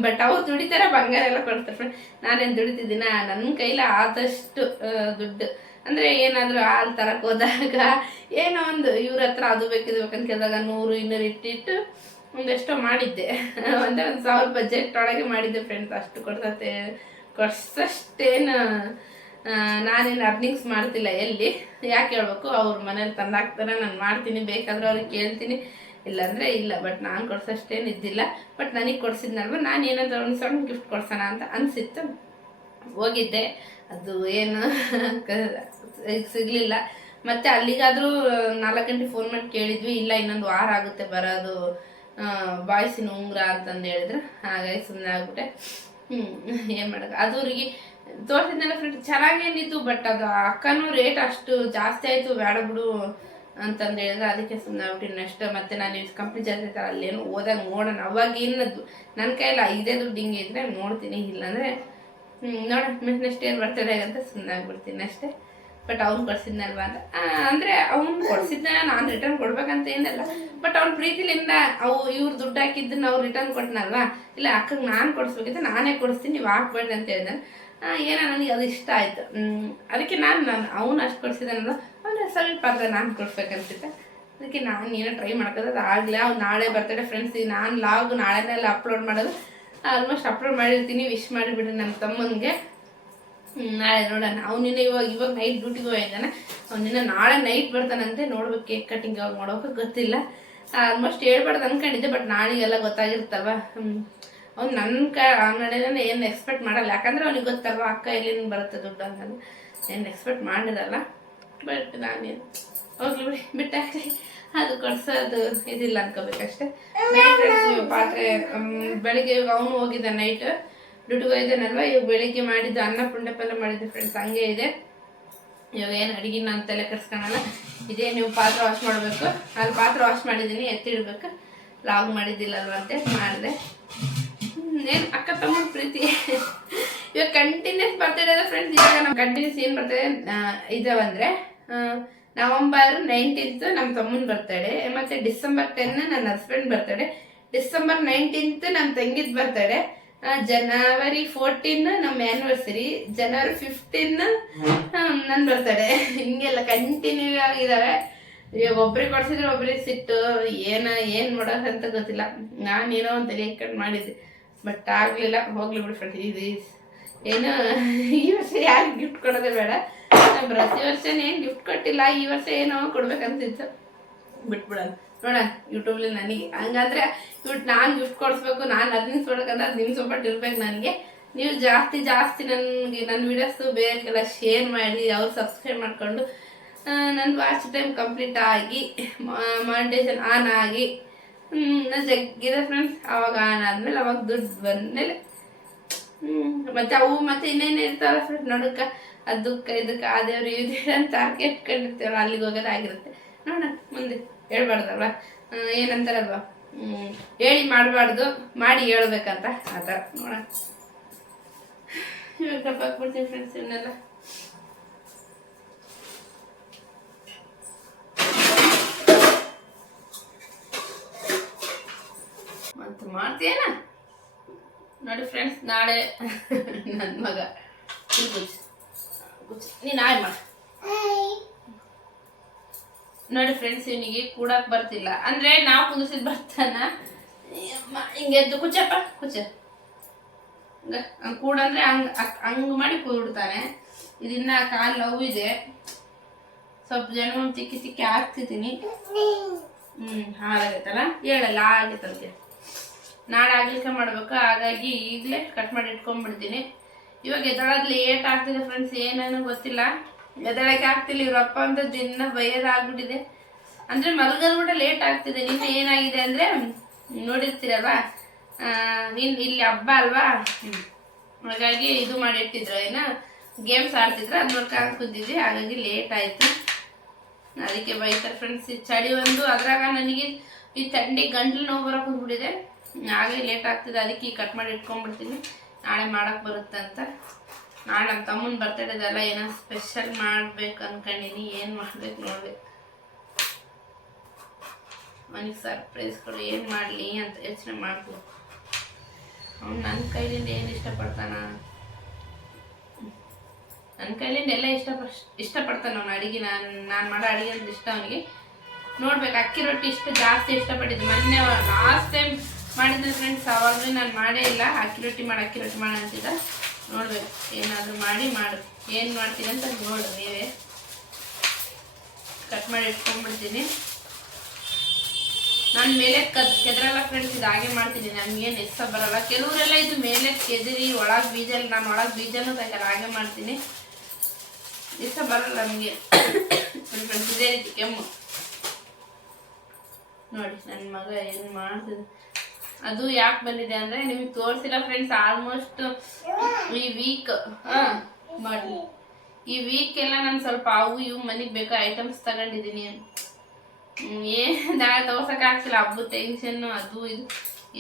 ಬಟ್ ಅವ್ರು ದುಡಿತಾರೆ, ಬಂಗಾರ ಎಲ್ಲ ಕೊಡ್ತಾರೆ ಫ್ರೆಂಡ್. ನಾನೇನು ದುಡಿತಿದ್ದೀನ, ನನ್ನ ಕೈಲಿ ಆದಷ್ಟು ದುಡ್ಡು ಅಂದರೆ ಏನಾದರೂ ಹಾಲು ತರಕ್ಕೆ ಹೋದಾಗ ಏನೋ ಒಂದು ಇವ್ರ ಹತ್ರ ಅದು ಬೇಕಿದು ಬೇಕಂತ ಕೇಳಿದಾಗ 100-200 ಇಟ್ಟಿಟ್ಟು ಒಂದೆಷ್ಟೋ ಮಾಡಿದ್ದೆ. ಒಂದೇ 1000 ಬಜೆಟ್ ಒಳಗೆ ಮಾಡಿದ್ದೆ ಫ್ರೆಂಡ್ಸ್. ಅಷ್ಟು ಕೊಡ್ಸಷ್ಟೇನು ನಾನೇನು ಅರ್ನಿಂಗ್ಸ್ ಮಾಡ್ತಿಲ್ಲ ಎಲ್ಲಿ. ಯಾಕೆ ಹೇಳ್ಬೇಕು, ಅವ್ರ ಮನೇಲಿ ತಂದಾಕ್ತಾರೆ, ನಾನು ಮಾಡ್ತೀನಿ, ಬೇಕಾದ್ರೆ ಅವ್ರಿಗೆ ಕೇಳ್ತೀನಿ, ಇಲ್ಲಾಂದರೆ ಇಲ್ಲ. ಬಟ್ ನಾನು ಕೊಡ್ಸೋಷ್ಟೇನು ಇದ್ದಿಲ್ಲ. ಬಟ್ ನನಗೆ ಕೊಡ್ಸಿದ್ನಲ್ವ, ನಾನು ಏನಾದರೂ ಒಂದು ಸಣ್ಣ ಗಿಫ್ಟ್ ಕೊಡ್ಸೋಣ ಅಂತ ಅನಿಸಿತ್ತು. ಹೋಗಿದ್ದೆ, ಅದು ಏನು ಸಿಗಲಿಲ್ಲ. ಮತ್ತು ಅಲ್ಲಿಗಾದರೂ 4 ಗಂಟೆ ಫೋನ್ ಮಾಡಿ ಕೇಳಿದ್ವಿ, ಇಲ್ಲ ಇನ್ನೊಂದು ವಾರ ಆಗುತ್ತೆ ಬರೋದು ಬಾಯ್ಸಿನ ಉಂಗುರ ಅಂತಂದು ಹೇಳಿದ್ರು. ಹಾಗಾಗಿ ಸುಮ್ಮನೆ ಆಗ್ಬಿಟ್ಟೆ. ಏನು ಮಾಡೋದು, ಅದು ಅವ್ರಿಗೆ ತೋರಿಸಿದ್ನೆಲ್ಲ ಫ್ರೆಂಡ್ ಚೆನ್ನಾಗೇನಿತ್ತು. ಬಟ್ ಅದು ಅಕ್ಕನೂ ರೇಟ್ ಅಷ್ಟು ಜಾಸ್ತಿ ಆಯಿತು, ಬೇಡ ಬಿಡು ಅಂತಂದು ಹೇಳಿದ್ರೆ ಅದಕ್ಕೆ ಸುಮ್ಮನೆ ಆಗ್ಬಿಟ್ಟು. ನೆಕ್ಸ್ಟ್ ಮತ್ತೆ ನಾನು ಕಂಪ್ನಿ ಜಾಸ್ತಿ ಇರ್ತಾರೆ ಅಲ್ಲೇನು ಹೋದಾಗ ನೋಡೋಣ. ಅವಾಗ ಏನದು ನನ್ನ ಕೈಯಲ್ಲಿ ಇದೇ ದುಡ್ಡು ಹಿಂಗೆ ಇದ್ರೆ ನೋಡ್ತೀನಿ, ಇಲ್ಲಾಂದರೆ ನೋಡೋಣ ನೆಕ್ಸ್ಟ್ ಏನು ಬರ್ತಡೆ ಅಂತ ಸುಮ್ಮನೆ ಆಗ್ಬಿಡ್ತೀನಿ ಅಷ್ಟೇ. ಬಟ್ ಅವ್ನು ಕೊಡ್ಸಿದ್ನಲ್ವ ಅಂತ ಅಂದರೆ ಅವ್ನು ಕೊಡ್ಸಿದ್ನ ನಾನು ರಿಟರ್ನ್ ಕೊಡ್ಬೇಕಂತ ಏನಲ್ಲ. ಬಟ್ ಅವ್ನ ಪ್ರೀತಿಲಿಂದ ಇವ್ರು ದುಡ್ಡು ಹಾಕಿದ್ದನ್ನ ಅವ್ರು ರಿಟರ್ನ್ ಕೊಟ್ಟನಲ್ವಾ, ಇಲ್ಲ ಅಕ್ಕಗೆ ನಾನು ಕೊಡಿಸ್ಬೇಕಿತ್ತು, ನಾನೇ ಕೊಡಿಸ್ತೀನಿ, ನೀವು ಹಾಕ್ಬೇಡ್ರಿ ಅಂತ ಹೇಳಿದೆ. ಏನೋ ನನಗೆ ಅದು ಇಷ್ಟ ಆಯಿತು. ಅದಕ್ಕೆ ನಾನು ಅವ್ನು ಅಷ್ಟು ಕೊಡಿಸಿದಾನಲ್ವ, ಅವನು ಸ್ವಲ್ಪ ಅರ್ಧ ನಾನು ಕೊಡ್ಬೇಕನ್ಸುತ್ತೆ. ಅದಕ್ಕೆ ನಾನು ಏನೋ ಟ್ರೈ ಮಾಡ್ಕೋದು, ಅದು ಆಗಲಿ. ಅವ್ನು ನಾಳೆ ಬರ್ತಡೆ ಫ್ರೆಂಡ್ಸ್. ನಾನು ಲಾಗ್ ನಾಳೆನೆಲ್ಲ ಅಪ್ಲೋಡ್ ಮಾಡೋದು, ಆಲ್ಮೋಸ್ಟ್ ಅಪ್ಲೋಡ್ ಮಾಡಿರ್ತೀನಿ. ವಿಶ್ ಮಾಡಿಬಿಡ್ರಿ ನನ್ನ ತಮ್ಮನಿಗೆ. ನಾಳೆ ನೋಡೋಣ. ಅವನಿನ್ನ ಇವಾಗ ನೈಟ್ ಡ್ಯೂಟಿಗೆ ಹೋಗಿದ್ದಾನೆ. ಅವನಿನ್ನ ನಾಳೆ ನೈಟ್ ಬರ್ತಾನಂತೆ. ನೋಡ್ಬೇಕು ಕೇಕ್ ಕಟ್ಟಿಂಗ್ ಯಾವಾಗ ಮಾಡೋಕೆ ಗೊತ್ತಿಲ್ಲ. ಆಲ್ಮೋಸ್ಟ್ ಹೇಳ್ಬಾರ್ದು ಅಂದ್ಕೊಂಡಿದ್ದೆ, ಬಟ್ ನಾಳೆಗೆಲ್ಲ ಗೊತ್ತಾಗಿರ್ತಲ್ವ. ಅವ್ನು ನನ್ನ ಅಂಗಡಿಯಲ್ಲಿ ಏನು ಎಕ್ಸ್ಪೆಕ್ಟ್ ಮಾಡಲ್ಲ, ಯಾಕಂದರೆ ಅವ್ನಿಗೆ ಗೊತ್ತಲ್ವ ಅಕ್ಕ ಎಲ್ಲಿಂದ ಬರುತ್ತೆ ದುಡ್ಡು ಅಂತ. ಏನು ಎಕ್ಸ್ಪೆಕ್ಟ್ ಮಾಡಿರಲ್ಲ. ಬಟ್ ನಾನೇನು ಹೋಗ್ಲಿ ಬಿಡಿ, ಬಿಟ್ಟಾಕಿ ಅದು ಕೊಡ್ಸೋದು ಇದಿಲ್ಲ ಅನ್ಕೋಬೇಕಷ್ಟೆ. ನೈಟ್ ಪಾತ್ರೆ ಬೆಳಿಗ್ಗೆ ಅವನು ಹೋಗಿದ್ದ ನೈಟ್ ಡ್ಯೂಟಿಗೆ ಹೋಗಿದ್ದಾನಲ್ವ. ಇವಾಗ ಬೆಳಿಗ್ಗೆ ಮಾಡಿದ್ದು ಅನ್ನ ಪುಂಡೆ ಪಲ್ಯ ಮಾಡಿದ್ದೆ ಫ್ರೆಂಡ್ಸ್, ಹಂಗೆ ಇದೆ. ಇವಾಗ ಏನು ಅಡುಗೆ ನಾನು ತಲೆ ಕೆಡ್ಸ್ಕೊಳಲ್ಲ. ಇದೇ ನೀವು ಪಾತ್ರೆ ವಾಶ್ ಮಾಡಬೇಕು. ಅಲ್ಲಿ ಪಾತ್ರೆ ವಾಶ್ ಮಾಡಿದ್ದೀನಿ, ಎತ್ತಿಡ್ಬೇಕು. ಲಾಗ್ ಮಾಡಿದ್ದಿಲ್ಲಲ್ವ ಅಂತ ಮಾಡಿದೆ. ಏನು ಅಕ್ಕ ತಮ್ಮನ ಪ್ರೀತಿ ಇವಾಗ ಕಂಟಿನ್ಯೂಸ್ ಬರ್ತಡೇ ಅದ ಫ್ರೆಂಡ್ಸ್. ಇವಾಗ ನಮ್ಮ ಕಂಟಿನ್ಯೂಸ್ ಏನು ಬರ್ತಡೆ ಇದಾವಂದರೆ November 19th ನಮ್ಮ ತಮ್ಮನ ಬರ್ತಡೇ, ಮತ್ತು December 10 ನನ್ನ ಹಸ್ಬೆಂಡ್ ಬರ್ತಡೇ, December 19th ನಮ್ಮ ತಂಗಿದ ಬರ್ತಡೇ, January 14 ನಮ್ಮ ಆ್ಯನಿವರ್ಸರಿ, January 15 ನನ್ನ ಬರ್ತಡೇ. ಹಿಂಗೆಲ್ಲ ಕಂಟಿನ್ಯೂ ಆಗಿದ್ದಾವೆ. ಇವಾಗ ಒಬ್ರಿಗೆ ಕೊಡ್ಸಿದ್ರೆ ಒಬ್ರಿಗೆ ಸಿಟ್ಟು, ಏನು ಮಾಡೋದಂತ ಗೊತ್ತಿಲ್ಲ. ನಾನೇನೋ ಒಂದು ತಲೆ ಇಟ್ಕೊಂಡು ಮಾಡಿದ್ದೆ, ಬಟ್ ಆಗಲಿಲ್ಲ. ಹೋಗ್ಲಿ ಬಿಡಿ ಫ್ರೆಂಡ್ಸ್. ಇದು ಏನು ಈ ವರ್ಷ ಯಾರಿಗೆ ಗಿಫ್ಟ್ ಕೊಡೋದೇ ಬೇಡ. ಪ್ರತಿ ವರ್ಷನೇ ಏನು ಗಿಫ್ಟ್ ಕೊಟ್ಟಿಲ್ಲ, ಈ ವರ್ಷ ಏನೋ ಕೊಡ್ಬೇಕಂತಿತ್ತು, ಬಿಟ್ಬಿಡೋಣ. ನೋಡೋಣ ಯೂಟ್ಯೂಬ್ಲಿ ನನಗೆ ಹಂಗಂದ್ರೆ ನಾನು ಗಿಫ್ಟ್ ಕೊಡಿಸ್ಬೇಕು, ನಾನು ಅರ್ನಿಂಗ್ಸ್ ಕೊಡೋಕಂದ್ರೆ ಅದು ನಿಮ್ಮ ಸಪೋರ್ಟ್ ಇರ್ಬೇಕು ನನಗೆ. ನೀವು ಜಾಸ್ತಿ ನನಗೆ ನನ್ನ ವಿಡಿಯೋಸು ಬೇರೆಲ್ಲ ಶೇರ್ ಮಾಡಿ, ಅವ್ರು ಸಬ್ಸ್ಕ್ರೈಬ್ ಮಾಡಿಕೊಂಡು ನನ್ನ ವಾಚ್ ಟೈಮ್ ಕಂಪ್ಲೀಟ್ ಆಗಿ ಮಾನಿಟೈಸೇಷನ್ ಆನ್ ಆಗಿ ಜಗ್ಗಿದೆ ಫ್ರೆಂಡ್ಸ್. ಅವಾಗ ಆನ್ ಆದಮೇಲೆ ಅವಾಗ ದುಡ್ಡು ಬಂದಮೇಲೆ ಮತ್ತೆ ಇನ್ನೇನು ಇರ್ತಾವಲ್ಲ ಫ್ರೆಂಡ್ಸ್ ನೋಡೋಕೆ, ಅದಕ್ಕೆ ಇದಕ್ಕೆ ಆ ದೇವ್ರು ಈ ದೇವ್ರು ಅಂತ ಇಟ್ಕೊಂಡಿರ್ತೀವಲ್ಲ ಅಲ್ಲಿಗೆ ಹೋಗೋದಾಗಿರುತ್ತೆ. ನೋಡೋಣ ಮುಂದೆ ಹೇಳ್ಬಾರ್ದಲ್ವ, ಏನಂತಾರಲ್ವ, ಹೇಳಿ ಮಾಡಬಾರ್ದು, ಮಾಡಿ ಹೇಳ್ಬೇಕಂತ ಆ ಥರ. ನೋಡೋಣ ಇವಾಗ ದಪ್ಪ ಹಾಕ್ಬಿಡ್ತೀನಿ ಫ್ರೆಂಡ್ಸ್ ಇವನ್ನೆಲ್ಲ. ಮತ್ತು ಮಾಡ್ತೀಯೇನ ನೋಡಿ ಫ್ರೆಂಡ್ಸ್, ನಾಳೆ ನನ್ನ ಮಗ ನೀನು ಆಯ್ ಮಾಡ ನೋಡಿ ಫ್ರೆಂಡ್ಸ್, ಇವನಿಗೆ ಕೂಡಕ್ ಬರ್ತಿಲ್ಲ ಅಂದ್ರೆ ನಾವು ಕುಂದಿಸಿದ್ ಬರ್ತಾನ, ಹಿಂಗೆ ಎದ್ದು ಕುಚ್ಚಪ್ಪ ಕುಚ್ಚ ಕೂಡ ಅಂದ್ರೆ ಹಂಗ್ ಮಾಡಿ ಕೂಡ್ಬಿಡ್ತಾನೆ. ಇದನ್ನ ಕಾಲು ನೋವು ಇದೆ, ಸ್ವಲ್ಪ ಜನ ತಿಕ್ಕಿ ತಿಕ್ಕಿ ಹಾಕ್ತಿದ್ದೀನಿ. ಹಾಳಾಗೈತಲ್ಲ, ಹೇಳಲ್ಲ ಆಗೈತಲ್ಗೆ, ನಾಳೆ ಆಗ್ಲಿಕ್ಕೆ ಮಾಡ್ಬೇಕು. ಹಾಗಾಗಿ ಈಗಲೇ ಕಟ್ ಮಾಡಿ ಇಟ್ಕೊಂಡ್ಬಿಡ್ತೀನಿ. ಇವಾಗ ಎದಳೋದು ಲೇಟ್ ಆಗ್ತಿದೆ ಫ್ರೆಂಡ್ಸ್, ಏನೇನೋ ಗೊತ್ತಿಲ್ಲ, ಎದಳಕ್ಕೆ ಆಗ್ತಿಲ್ಲ. ಇವ್ರಪ್ಪ ಅಂತ ದಿನ ಬೈಯೋದಾಗ್ಬಿಟ್ಟಿದೆ, ಅಂದ್ರೆ ಮಲ್ಗೋದು ಕೂಡ ಲೇಟ್ ಆಗ್ತಿದೆ. ನಿನ್ನೆ ಏನಾಗಿದೆ ಅಂದ್ರೆ ನೋಡಿರ್ತೀರಲ್ವಾ, ನೀನ್ ಇಲ್ಲಿ ಹಬ್ಬ ಅಲ್ವಾ, ಹಾಗಾಗಿ ಇದು ಮಾಡಿಟ್ಟಿದ್ರು, ಏನ ಗೇಮ್ಸ್ ಆಡ್ತಿದ್ರು, ಅದ್ ನೋಡ್ಕೊಂಡು ಕೂತಿದ್ವಿ, ಹಾಗಾಗಿ ಲೇಟ್ ಆಯ್ತು. ಅದಕ್ಕೆ ಬೈತಾರೆ ಫ್ರೆಂಡ್ಸ್. ಈ ಚಳಿ ಒಂದು, ಅದ್ರಾಗ ನನಗೆ ಈ ಥಂಡಿ ಗಂಟ್ಲು ನೋವು ಬರೋಕೆ ಹೋಗ್ಬಿಟ್ಟಿದೆ, ಹಾಗೆ ಲೇಟ್ ಆಗ್ತಿದೆ. ಅದಕ್ಕೆ ಈ ಕಟ್ ಮಾಡಿ ಇಟ್ಕೊಂಡ್ಬಿಡ್ತೀನಿ, ನಾಳೆ ಮಾಡಕ್ ಬರುತ್ತೆ ಅಂತ. ನಾಳೆ ನಮ್ಮ ತಮ್ಮನ ಬರ್ತಡೇದೆಲ್ಲ ಏನೋ ಸ್ಪೆಷಲ್ ಮಾಡ್ಬೇಕು ಅನ್ಕೊಂಡಿನಿ, ಏನು ಮಾಡ್ಬೇಕು ನೋಡ್ಬೇಕು. ಮನೆಗೆ ಸರ್ಪ್ರೈಸ್ ಕೊಡು, ಏನು ಮಾಡಲಿ ಅಂತ ಯೋಚನೆ ಮಾಡ್ತೀನಿ. ಅವ್ನು ನನ್ನ ಕೈಲಿಂದ ಏನು ಇಷ್ಟಪಡ್ತಾನ, ನನ್ನ ಕೈಲಿಂದ ಎಲ್ಲ ಇಷ್ಟಪಡ್ತಾನೆ ಅವ್ನು. ಅಡುಗೆ ನಾನು ಮಾಡೋ ಅಡುಗೆ ಅಂದ್ರೆ ಇಷ್ಟ ಅವನಿಗೆ. ನೋಡ್ಬೇಕು, ಅಕ್ಕಿ ರೊಟ್ಟಿ ಇಷ್ಟು ಜಾಸ್ತಿ ಇಷ್ಟಪಟ್ಟಿದ್ದು. ಮೊನ್ನೆ ಲಾಸ್ಟ್ ಟೈಮ್ ಮಾಡಿದ್ರೆ ಫ್ರೆಂಡ್ಸ್, ಅವಾಗಲೂ ನಾನು ಮಾಡೇ ಇಲ್ಲ. ಅಕ್ಕಿ ರೊಟ್ಟಿ ಮಾಡು ಅಂತಿದ್ದ. ನೋಡ್ಬೇಕು, ಏನಾದರೂ ಮಾಡಿ ಏನು ಮಾಡ್ತೀನಿ ಅಂತ ನೋಡ್ರಿ ನೀವೇ. ಕಟ್ ಮಾಡಿ ಇಟ್ಕೊಂಡ್ಬಿಡ್ತೀನಿ. ನಾನು ಮೇಲೆ ಕೆದರಲ್ಲ ಫ್ರೆಂಡ್ಸ್, ಇದು ಹಾಗೆ ಮಾಡ್ತೀನಿ, ನಮ್ಗೇನು ಇಷ್ಟ ಬರಲ್ಲ. ಕೆಲವರೆಲ್ಲ ಇದು ಮೇಲೆ ಕೆದರಿ ಒಳಗೆ ಬೀಜ, ನಾನು ಒಳಗೆ ಬೀಜನೂ ತಗೊಳ್ಳ, ಹಾಗೆ ಮಾಡ್ತೀನಿ, ಇಷ್ಟ ಬರಲ್ಲ ನಮಗೆ ಫ್ರೆಂಡ್ಸ್. ಇದೇ ರೀತಿ ಕೆಮ್ಮು ನೋಡಿ ನನ್ನ ಮಗ ಏನು ಮಾಡ್ತಿದ್ದೆ. ಅದು ಯಾಕೆ ಬಂದಿದೆ ಅಂದರೆ ನಿಮಗೆ ತೋರಿಸಿಲ್ಲ ಫ್ರೆಂಡ್ಸ್, ಆಲ್ಮೋಸ್ಟ್ ಈ ವೀಕ್ ಮಾಡಿ ಈ ವೀಕ್ ಎಲ್ಲ ನಾನು ಸ್ವಲ್ಪ ಅವು ಇವು ಮನೆಗೆ ಬೇಕಾ ಐಟಮ್ಸ್ ತಗೊಂಡಿದ್ದೀನಿ. ನಾಳೆ ತೋರ್ಸಕ್ಕೆ ಆಗ್ತಿಲ್ಲ, ಹಬ್ಬದ ಟೆನ್ಷನ್ನು ಅದು ಇದು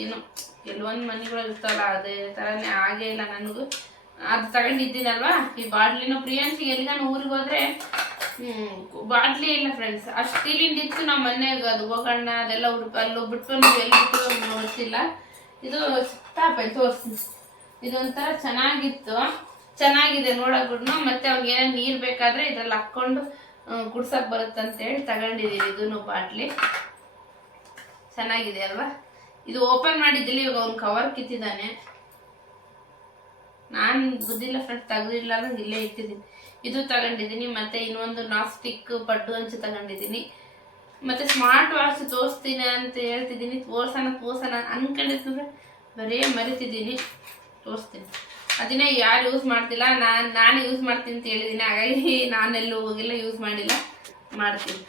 ಏನು ಕೆಲವೊಂದು ಮನೆಗಳು ಇರ್ತಾವಲ್ಲ, ಅದೇ ಥರನೇ ಆಗೇ ಇಲ್ಲ ನನಗೂ. ಅದು ತಗೊಂಡಿದ್ದೀನಲ್ವಾ, ಈ ಬಾಟ್ಲಿನ ಪ್ರಿಯಾಂಶಿಗೆ ಎಲ್ಲಿಗಾನು ಊರಿಗೆ ಹೋದ್ರೆ ಬಾಟ್ಲಿ ಇಲ್ಲ ಫ್ರೆಂಡ್ಸ್. ಅಷ್ಟು ಸ್ಟೀಲಿಂದಿತ್ತು ನಮ್ಮ ಮನೆಯಾಗ, ಅದು ಹೋಗೋಣ ಅದೆಲ್ಲ ಅಲ್ಲಿ ಬಿಟ್ಟು ನೀವು ಎಲ್ಲಿ ಬಿಟ್ಟು ಗೊತ್ತಿಲ್ಲ. ಇದು ತಾಪೈತೆ ತೋರಿಸ್ತೀನಿ. ಇದೊಂಥರ ಚೆನ್ನಾಗಿದೆ ನೋಡೋಕ್ಬಿಟ್ಟು. ಮತ್ತೆ ಅವ್ನಿಗೆ ಏನೇನು ನೀರು ಬೇಕಾದರೆ ಇದ್ರಲ್ಲಿ ಹಾಕ್ಕೊಂಡು ಕುಡ್ಸಕ್ಕೆ ಬರುತ್ತಂತೇಳಿ ತಗೊಂಡಿದ್ದೀವಿ. ಇದನ್ನು ಬಾಟ್ಲಿ ಚೆನ್ನಾಗಿದೆ ಅಲ್ವಾ. ಇದು ಓಪನ್ ಮಾಡಿದ್ದಿಲ್ಲ, ಇವಾಗ ಅವ್ನು ಕವರ್ ಕಿತ್ತಿದ್ದಾನೆ. ನಾನು ಬುದ್ಧಿಲ್ಲ ಫ್ರೆಂಡ್ಸ್, ತೆಗೆದಿಲ್ಲ ಅಂದ್ರೆ ಇಲ್ಲೇ ಇಟ್ಟಿದ್ದೀನಿ. ಇದು ತಗೊಂಡಿದ್ದೀನಿ. ಮತ್ತೆ ಇನ್ನೊಂದು ನಾಸ್ಟಿಕ್ ಪಡ್ಡು ಹಂಚು ತಗೊಂಡಿದ್ದೀನಿ. ಮತ್ತೆ ಸ್ಮಾರ್ಟ್ ವಾಚ್ ತೋರಿಸ್ತೀನಿ ಅಂತ ಹೇಳ್ತಿದ್ದೀನಿ, ತೋರ್ಸೋಣ ಅನ್ಕೊಂಡಿರ್ತೀನಿ, ಬರೀ ಮರಿತಿದ್ದೀನಿ. ತೋರಿಸ್ತೀನಿ, ಅದನ್ನೇ ಯಾರು ಯೂಸ್ ಮಾಡ್ತಿಲ್ಲ, ನಾನು ಯೂಸ್ ಮಾಡ್ತೀನಿ ಅಂತ ಹೇಳಿದ್ದೀನಿ. ಹಾಗಾಗಿ ನಾನೆಲ್ಲೂ ಹೋಗಿಲ್ಲ, ಯೂಸ್ ಮಾಡಿಲ್ಲ, ಮಾಡ್ತೀನಿ.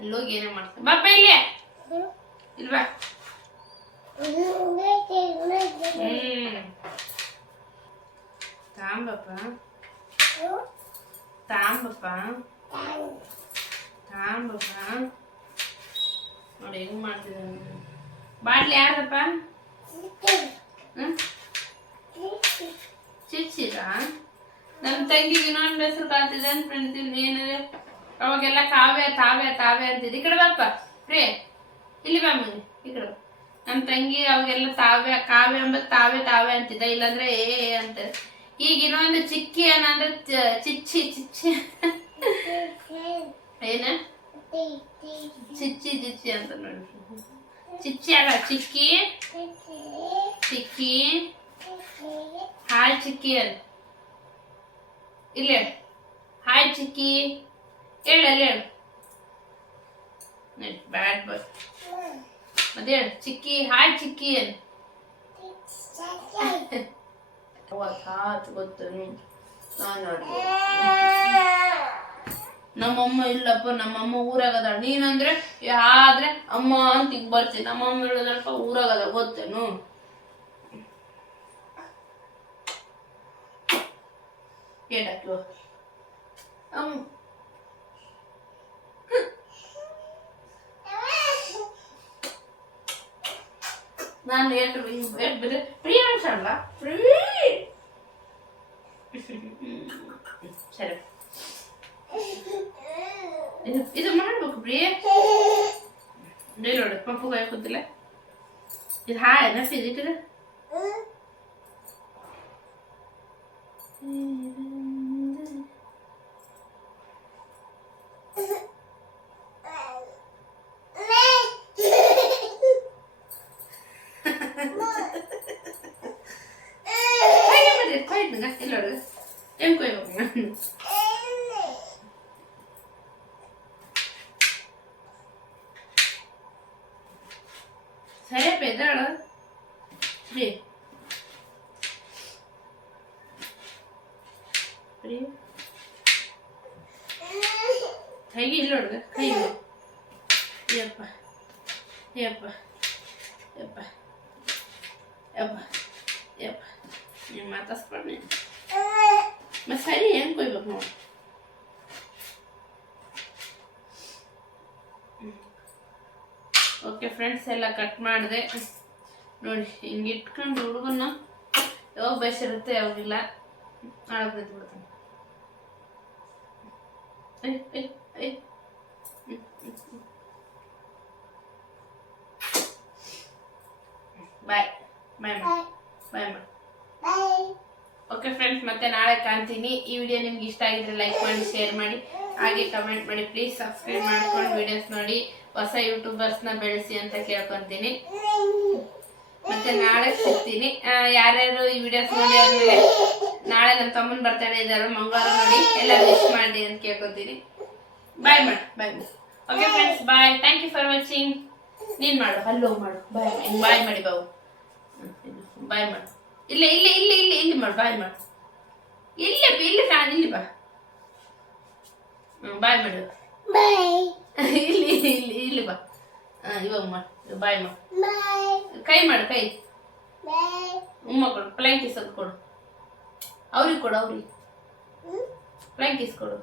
ಅಲ್ಲೋಗಿ ಏನೇ ಮಾಡ್ತೀನಿ. ಬಾಪ ಇಲ್ಲೇ ಇಲ್ವಾ, ತಾಂಬಪ್ಪ ನೋಡಿ ಹೆಂಗ್ ಮಾಡ್ತಿದ್ದಾನೆ. ಬಾಟ್ಲಿ ಯಾರಪ್ಪ ಚಿಚ್ಚಿದ ನಮ್ಮ ತಂಗಿಗೆ ಇನ್ನೊಂದು ಹೆಸರು ಕಾಳ್ತಿದ್ದೆ ಅಂತ ಫ್ರೆಂಡ್ಸ್. ಏನಿದೆ ಅವಾಗೆಲ್ಲ ತಾವೇ ಅಂತಿದ್ದೆ. ಈ ಕಡೆ ಬಾಪ ಪ್ರೇ, ಇಲ್ಲಿ ಬಾ ಮನೆ ಈ ಕಡೆ. ನಮ್ಮ ತಂಗಿ ಅವಾಗೆಲ್ಲ ಕಾವ್ಯ ಅಂಬ ತಾವೇ ಅಂತಿದ್ದ, ಇಲ್ಲಾಂದ್ರೆ ಅಂತ. ಈಗ ಇನ್ನೊಂದು ಚಿಕ್ಕಿ ಏನಂದ್ರೆ ಚಿಚ್ಚಿ ಏನ ಚಿಚ್ಚಿ ಅಂತ ನೋಡಿ. ಚಿಚ್ಚಿ ಅಲ್ಲ, ಚಿಕ್ಕಿ ಹಾಯ್ ಚಿಕ್ಕಿ ಅಲ್ಲ, ಇಲ್ಲ ಹಾಯ್ ಚಿಕ್ಕಿ ಹೇಳಲ್ಲ, ಹೇಳು ಬ್ಯಾಡ್ ಬಾಯ್. ಮತ್ತೆ ಹೇಳು ಚಿಕ್ಕಿ, ಹಾಯ್ ಚಿಕ್ಕಿ ಅಲ್ಲ. ಗೊತ್ತು ನೋಡಿ, ನಮ್ಮಮ್ಮ ಇಲ್ಲಪ್ಪ, ನಮ್ಮಮ್ಮ ಊರಾಗದ. ನೀನಂದ್ರೆ ಯಾದ್ರೆ ಅಮ್ಮ ಅಂತ ಈಗ ಬರ್ತೀನಿ. ನಮ್ಮಮ್ಮ ಹೇಳೋದಲ್ಪ ಊರಾಗದ, ಗೊತ್ತೇನು. ಏಟಾಕುವ ನಾನು ಎಷ್ಟು ಫ್ರೀ ಅನ್ಸಲ್ಲ ಫ್ರೀ ಸರಿ ಇದು ಮಾಡ್ಬೇಕು ಪ್ರಿಯ ನೋಡಿ ಪಪ್ಪು ಕೈ ಕೂತಿಲ್ಲ ಇದು ಹಾಳೆ ಫಿಸಿಕ್ಸ್ ಇಲ್ಲ ಹೆಂಗ್ ಕೊಯ್ಬೇಕು ನಾನು ಸರಿಯಪ್ಪ ಎದ್ದಾಳು ಪ್ರಿಯ ಪ್ರಿಯ ಕೈಗೆ ಇಲ್ಲ ಹುಡುಗ ಕೈಗೆ ಯಪ್ಪ ಯಪ್ಪ ಯಪ್ಪ ಯಪ್ಪ ಯಪ್ಪ ನೀನು ಮಾತಾಡ್ಸ್ಬಾರ್ದು ಮತ್ತೆ ಸರಿ ಹೆಂಗೆ ಕೊಯ್ಬೇಕು ನೋಡಿ ಓಕೆ ಫ್ರೆಂಡ್ಸ್ ಎಲ್ಲ ಕಟ್ ಮಾಡಿದೆ ನೋಡಿ ಹಿಂಗೆ ಇಟ್ಕೊಂಡು ಹುಡುಗನ್ನ ಯಾವಾಗ ಬಯಸಿರುತ್ತೆ ಯಾವಾಗಿಲ್ಲ ಆಳಕ್ಕೆ ಬಿಡ್ತಾನೆ ಬಾಯ್ ಬಾಯ್ ಬಾಯ್ ಬಾಯ್ ಓಕೆ ಫ್ರೆಂಡ್ಸ್ ಮತ್ತೆ ನಾಳೆ ಕಾಣ್ತೀನಿ. ಈ ವಿಡಿಯೋ ನಿಮ್ಗೆ ಇಷ್ಟ ಆಗಿದ್ರೆ ಲೈಕ್ ಮಾಡಿ ಶೇರ್ ಮಾಡಿ ಹಾಗೆ ಕಮೆಂಟ್ ಮಾಡಿ ಪ್ಲೀಸ್ ಸಬ್ಸ್ಕ್ರೈಬ್ ಮಾಡ್ಕೊಂಡು ವಿಡಿಯೋಸ್ ನೋಡಿ ಹೊಸ ಯೂಟ್ಯೂಬರ್ಸ್ನ ಬೆಳೆಸಿ ಅಂತ ಕೇಳ್ಕೊಂತೀನಿ. ಮತ್ತೆ ನಾಳೆ ಸಿಗ್ತೀನಿ. ಯಾರ್ಯಾರು ಈ ವಿಡಿಯೋಸ್ ನೋಡಿ ಆದ್ಮೇಲೆ ನಾಳೆ ನಮ್ಮ ತಮ್ಮನ ಬರ್ತಡೇ ಇದ್ದಾರೆ ಮಂಗಳವಾರ ನೋಡಿ ಎಲ್ಲ ವಿಶ್ ಮಾಡಿ ಅಂತ ಕೇಳ್ಕೊತೀನಿ. ಬಾಯ್ ಮಾಡು ಬಾಯ್ ಮಾಡು. Okay friends bye. Thank you for watching. ನೀನು ಮಾಡು ಹಲ್ಲೋ ಮಾಡು ಬಾಯ್ ಬಾಯ್ ಮಾಡಿ ಬಾವು ಬಾಯ್ ಮಾಡು. ಇಲ್ಲ ಇಲ್ಲ ಇಲ್ಲ ಇಲ್ಲ ಇಲ್ಲಿ ಮಾಡು ಬಾಯ್ ಮಾಡು. ಇಲ್ಲ ಇಲ್ಲಿ ನಾನು ಇಲ್ಲಿ ಬಾ ಬಾಯ್ ಮಾಡು ಇಲ್ಲಿ ಇಲ್ಲಿ ಇಲ್ಲಿ ಬಾ ಇವಾಗ ಮಾಡು ಬಾಯ್ ಮಾಡು. ಕೈ ಮಾಡು ಕೈ ಉಮ್ಮ ಕೊಡು ಪ್ಲೈನ್ ಕಿಸ್ ಅದು ಕೊಡು ಅವ್ರಿಗೆ ಕೊಡು ಅವ್ರಿಗೆ ಪ್ಲೈನ್ ಕಿಸ್ ಕೊಡು.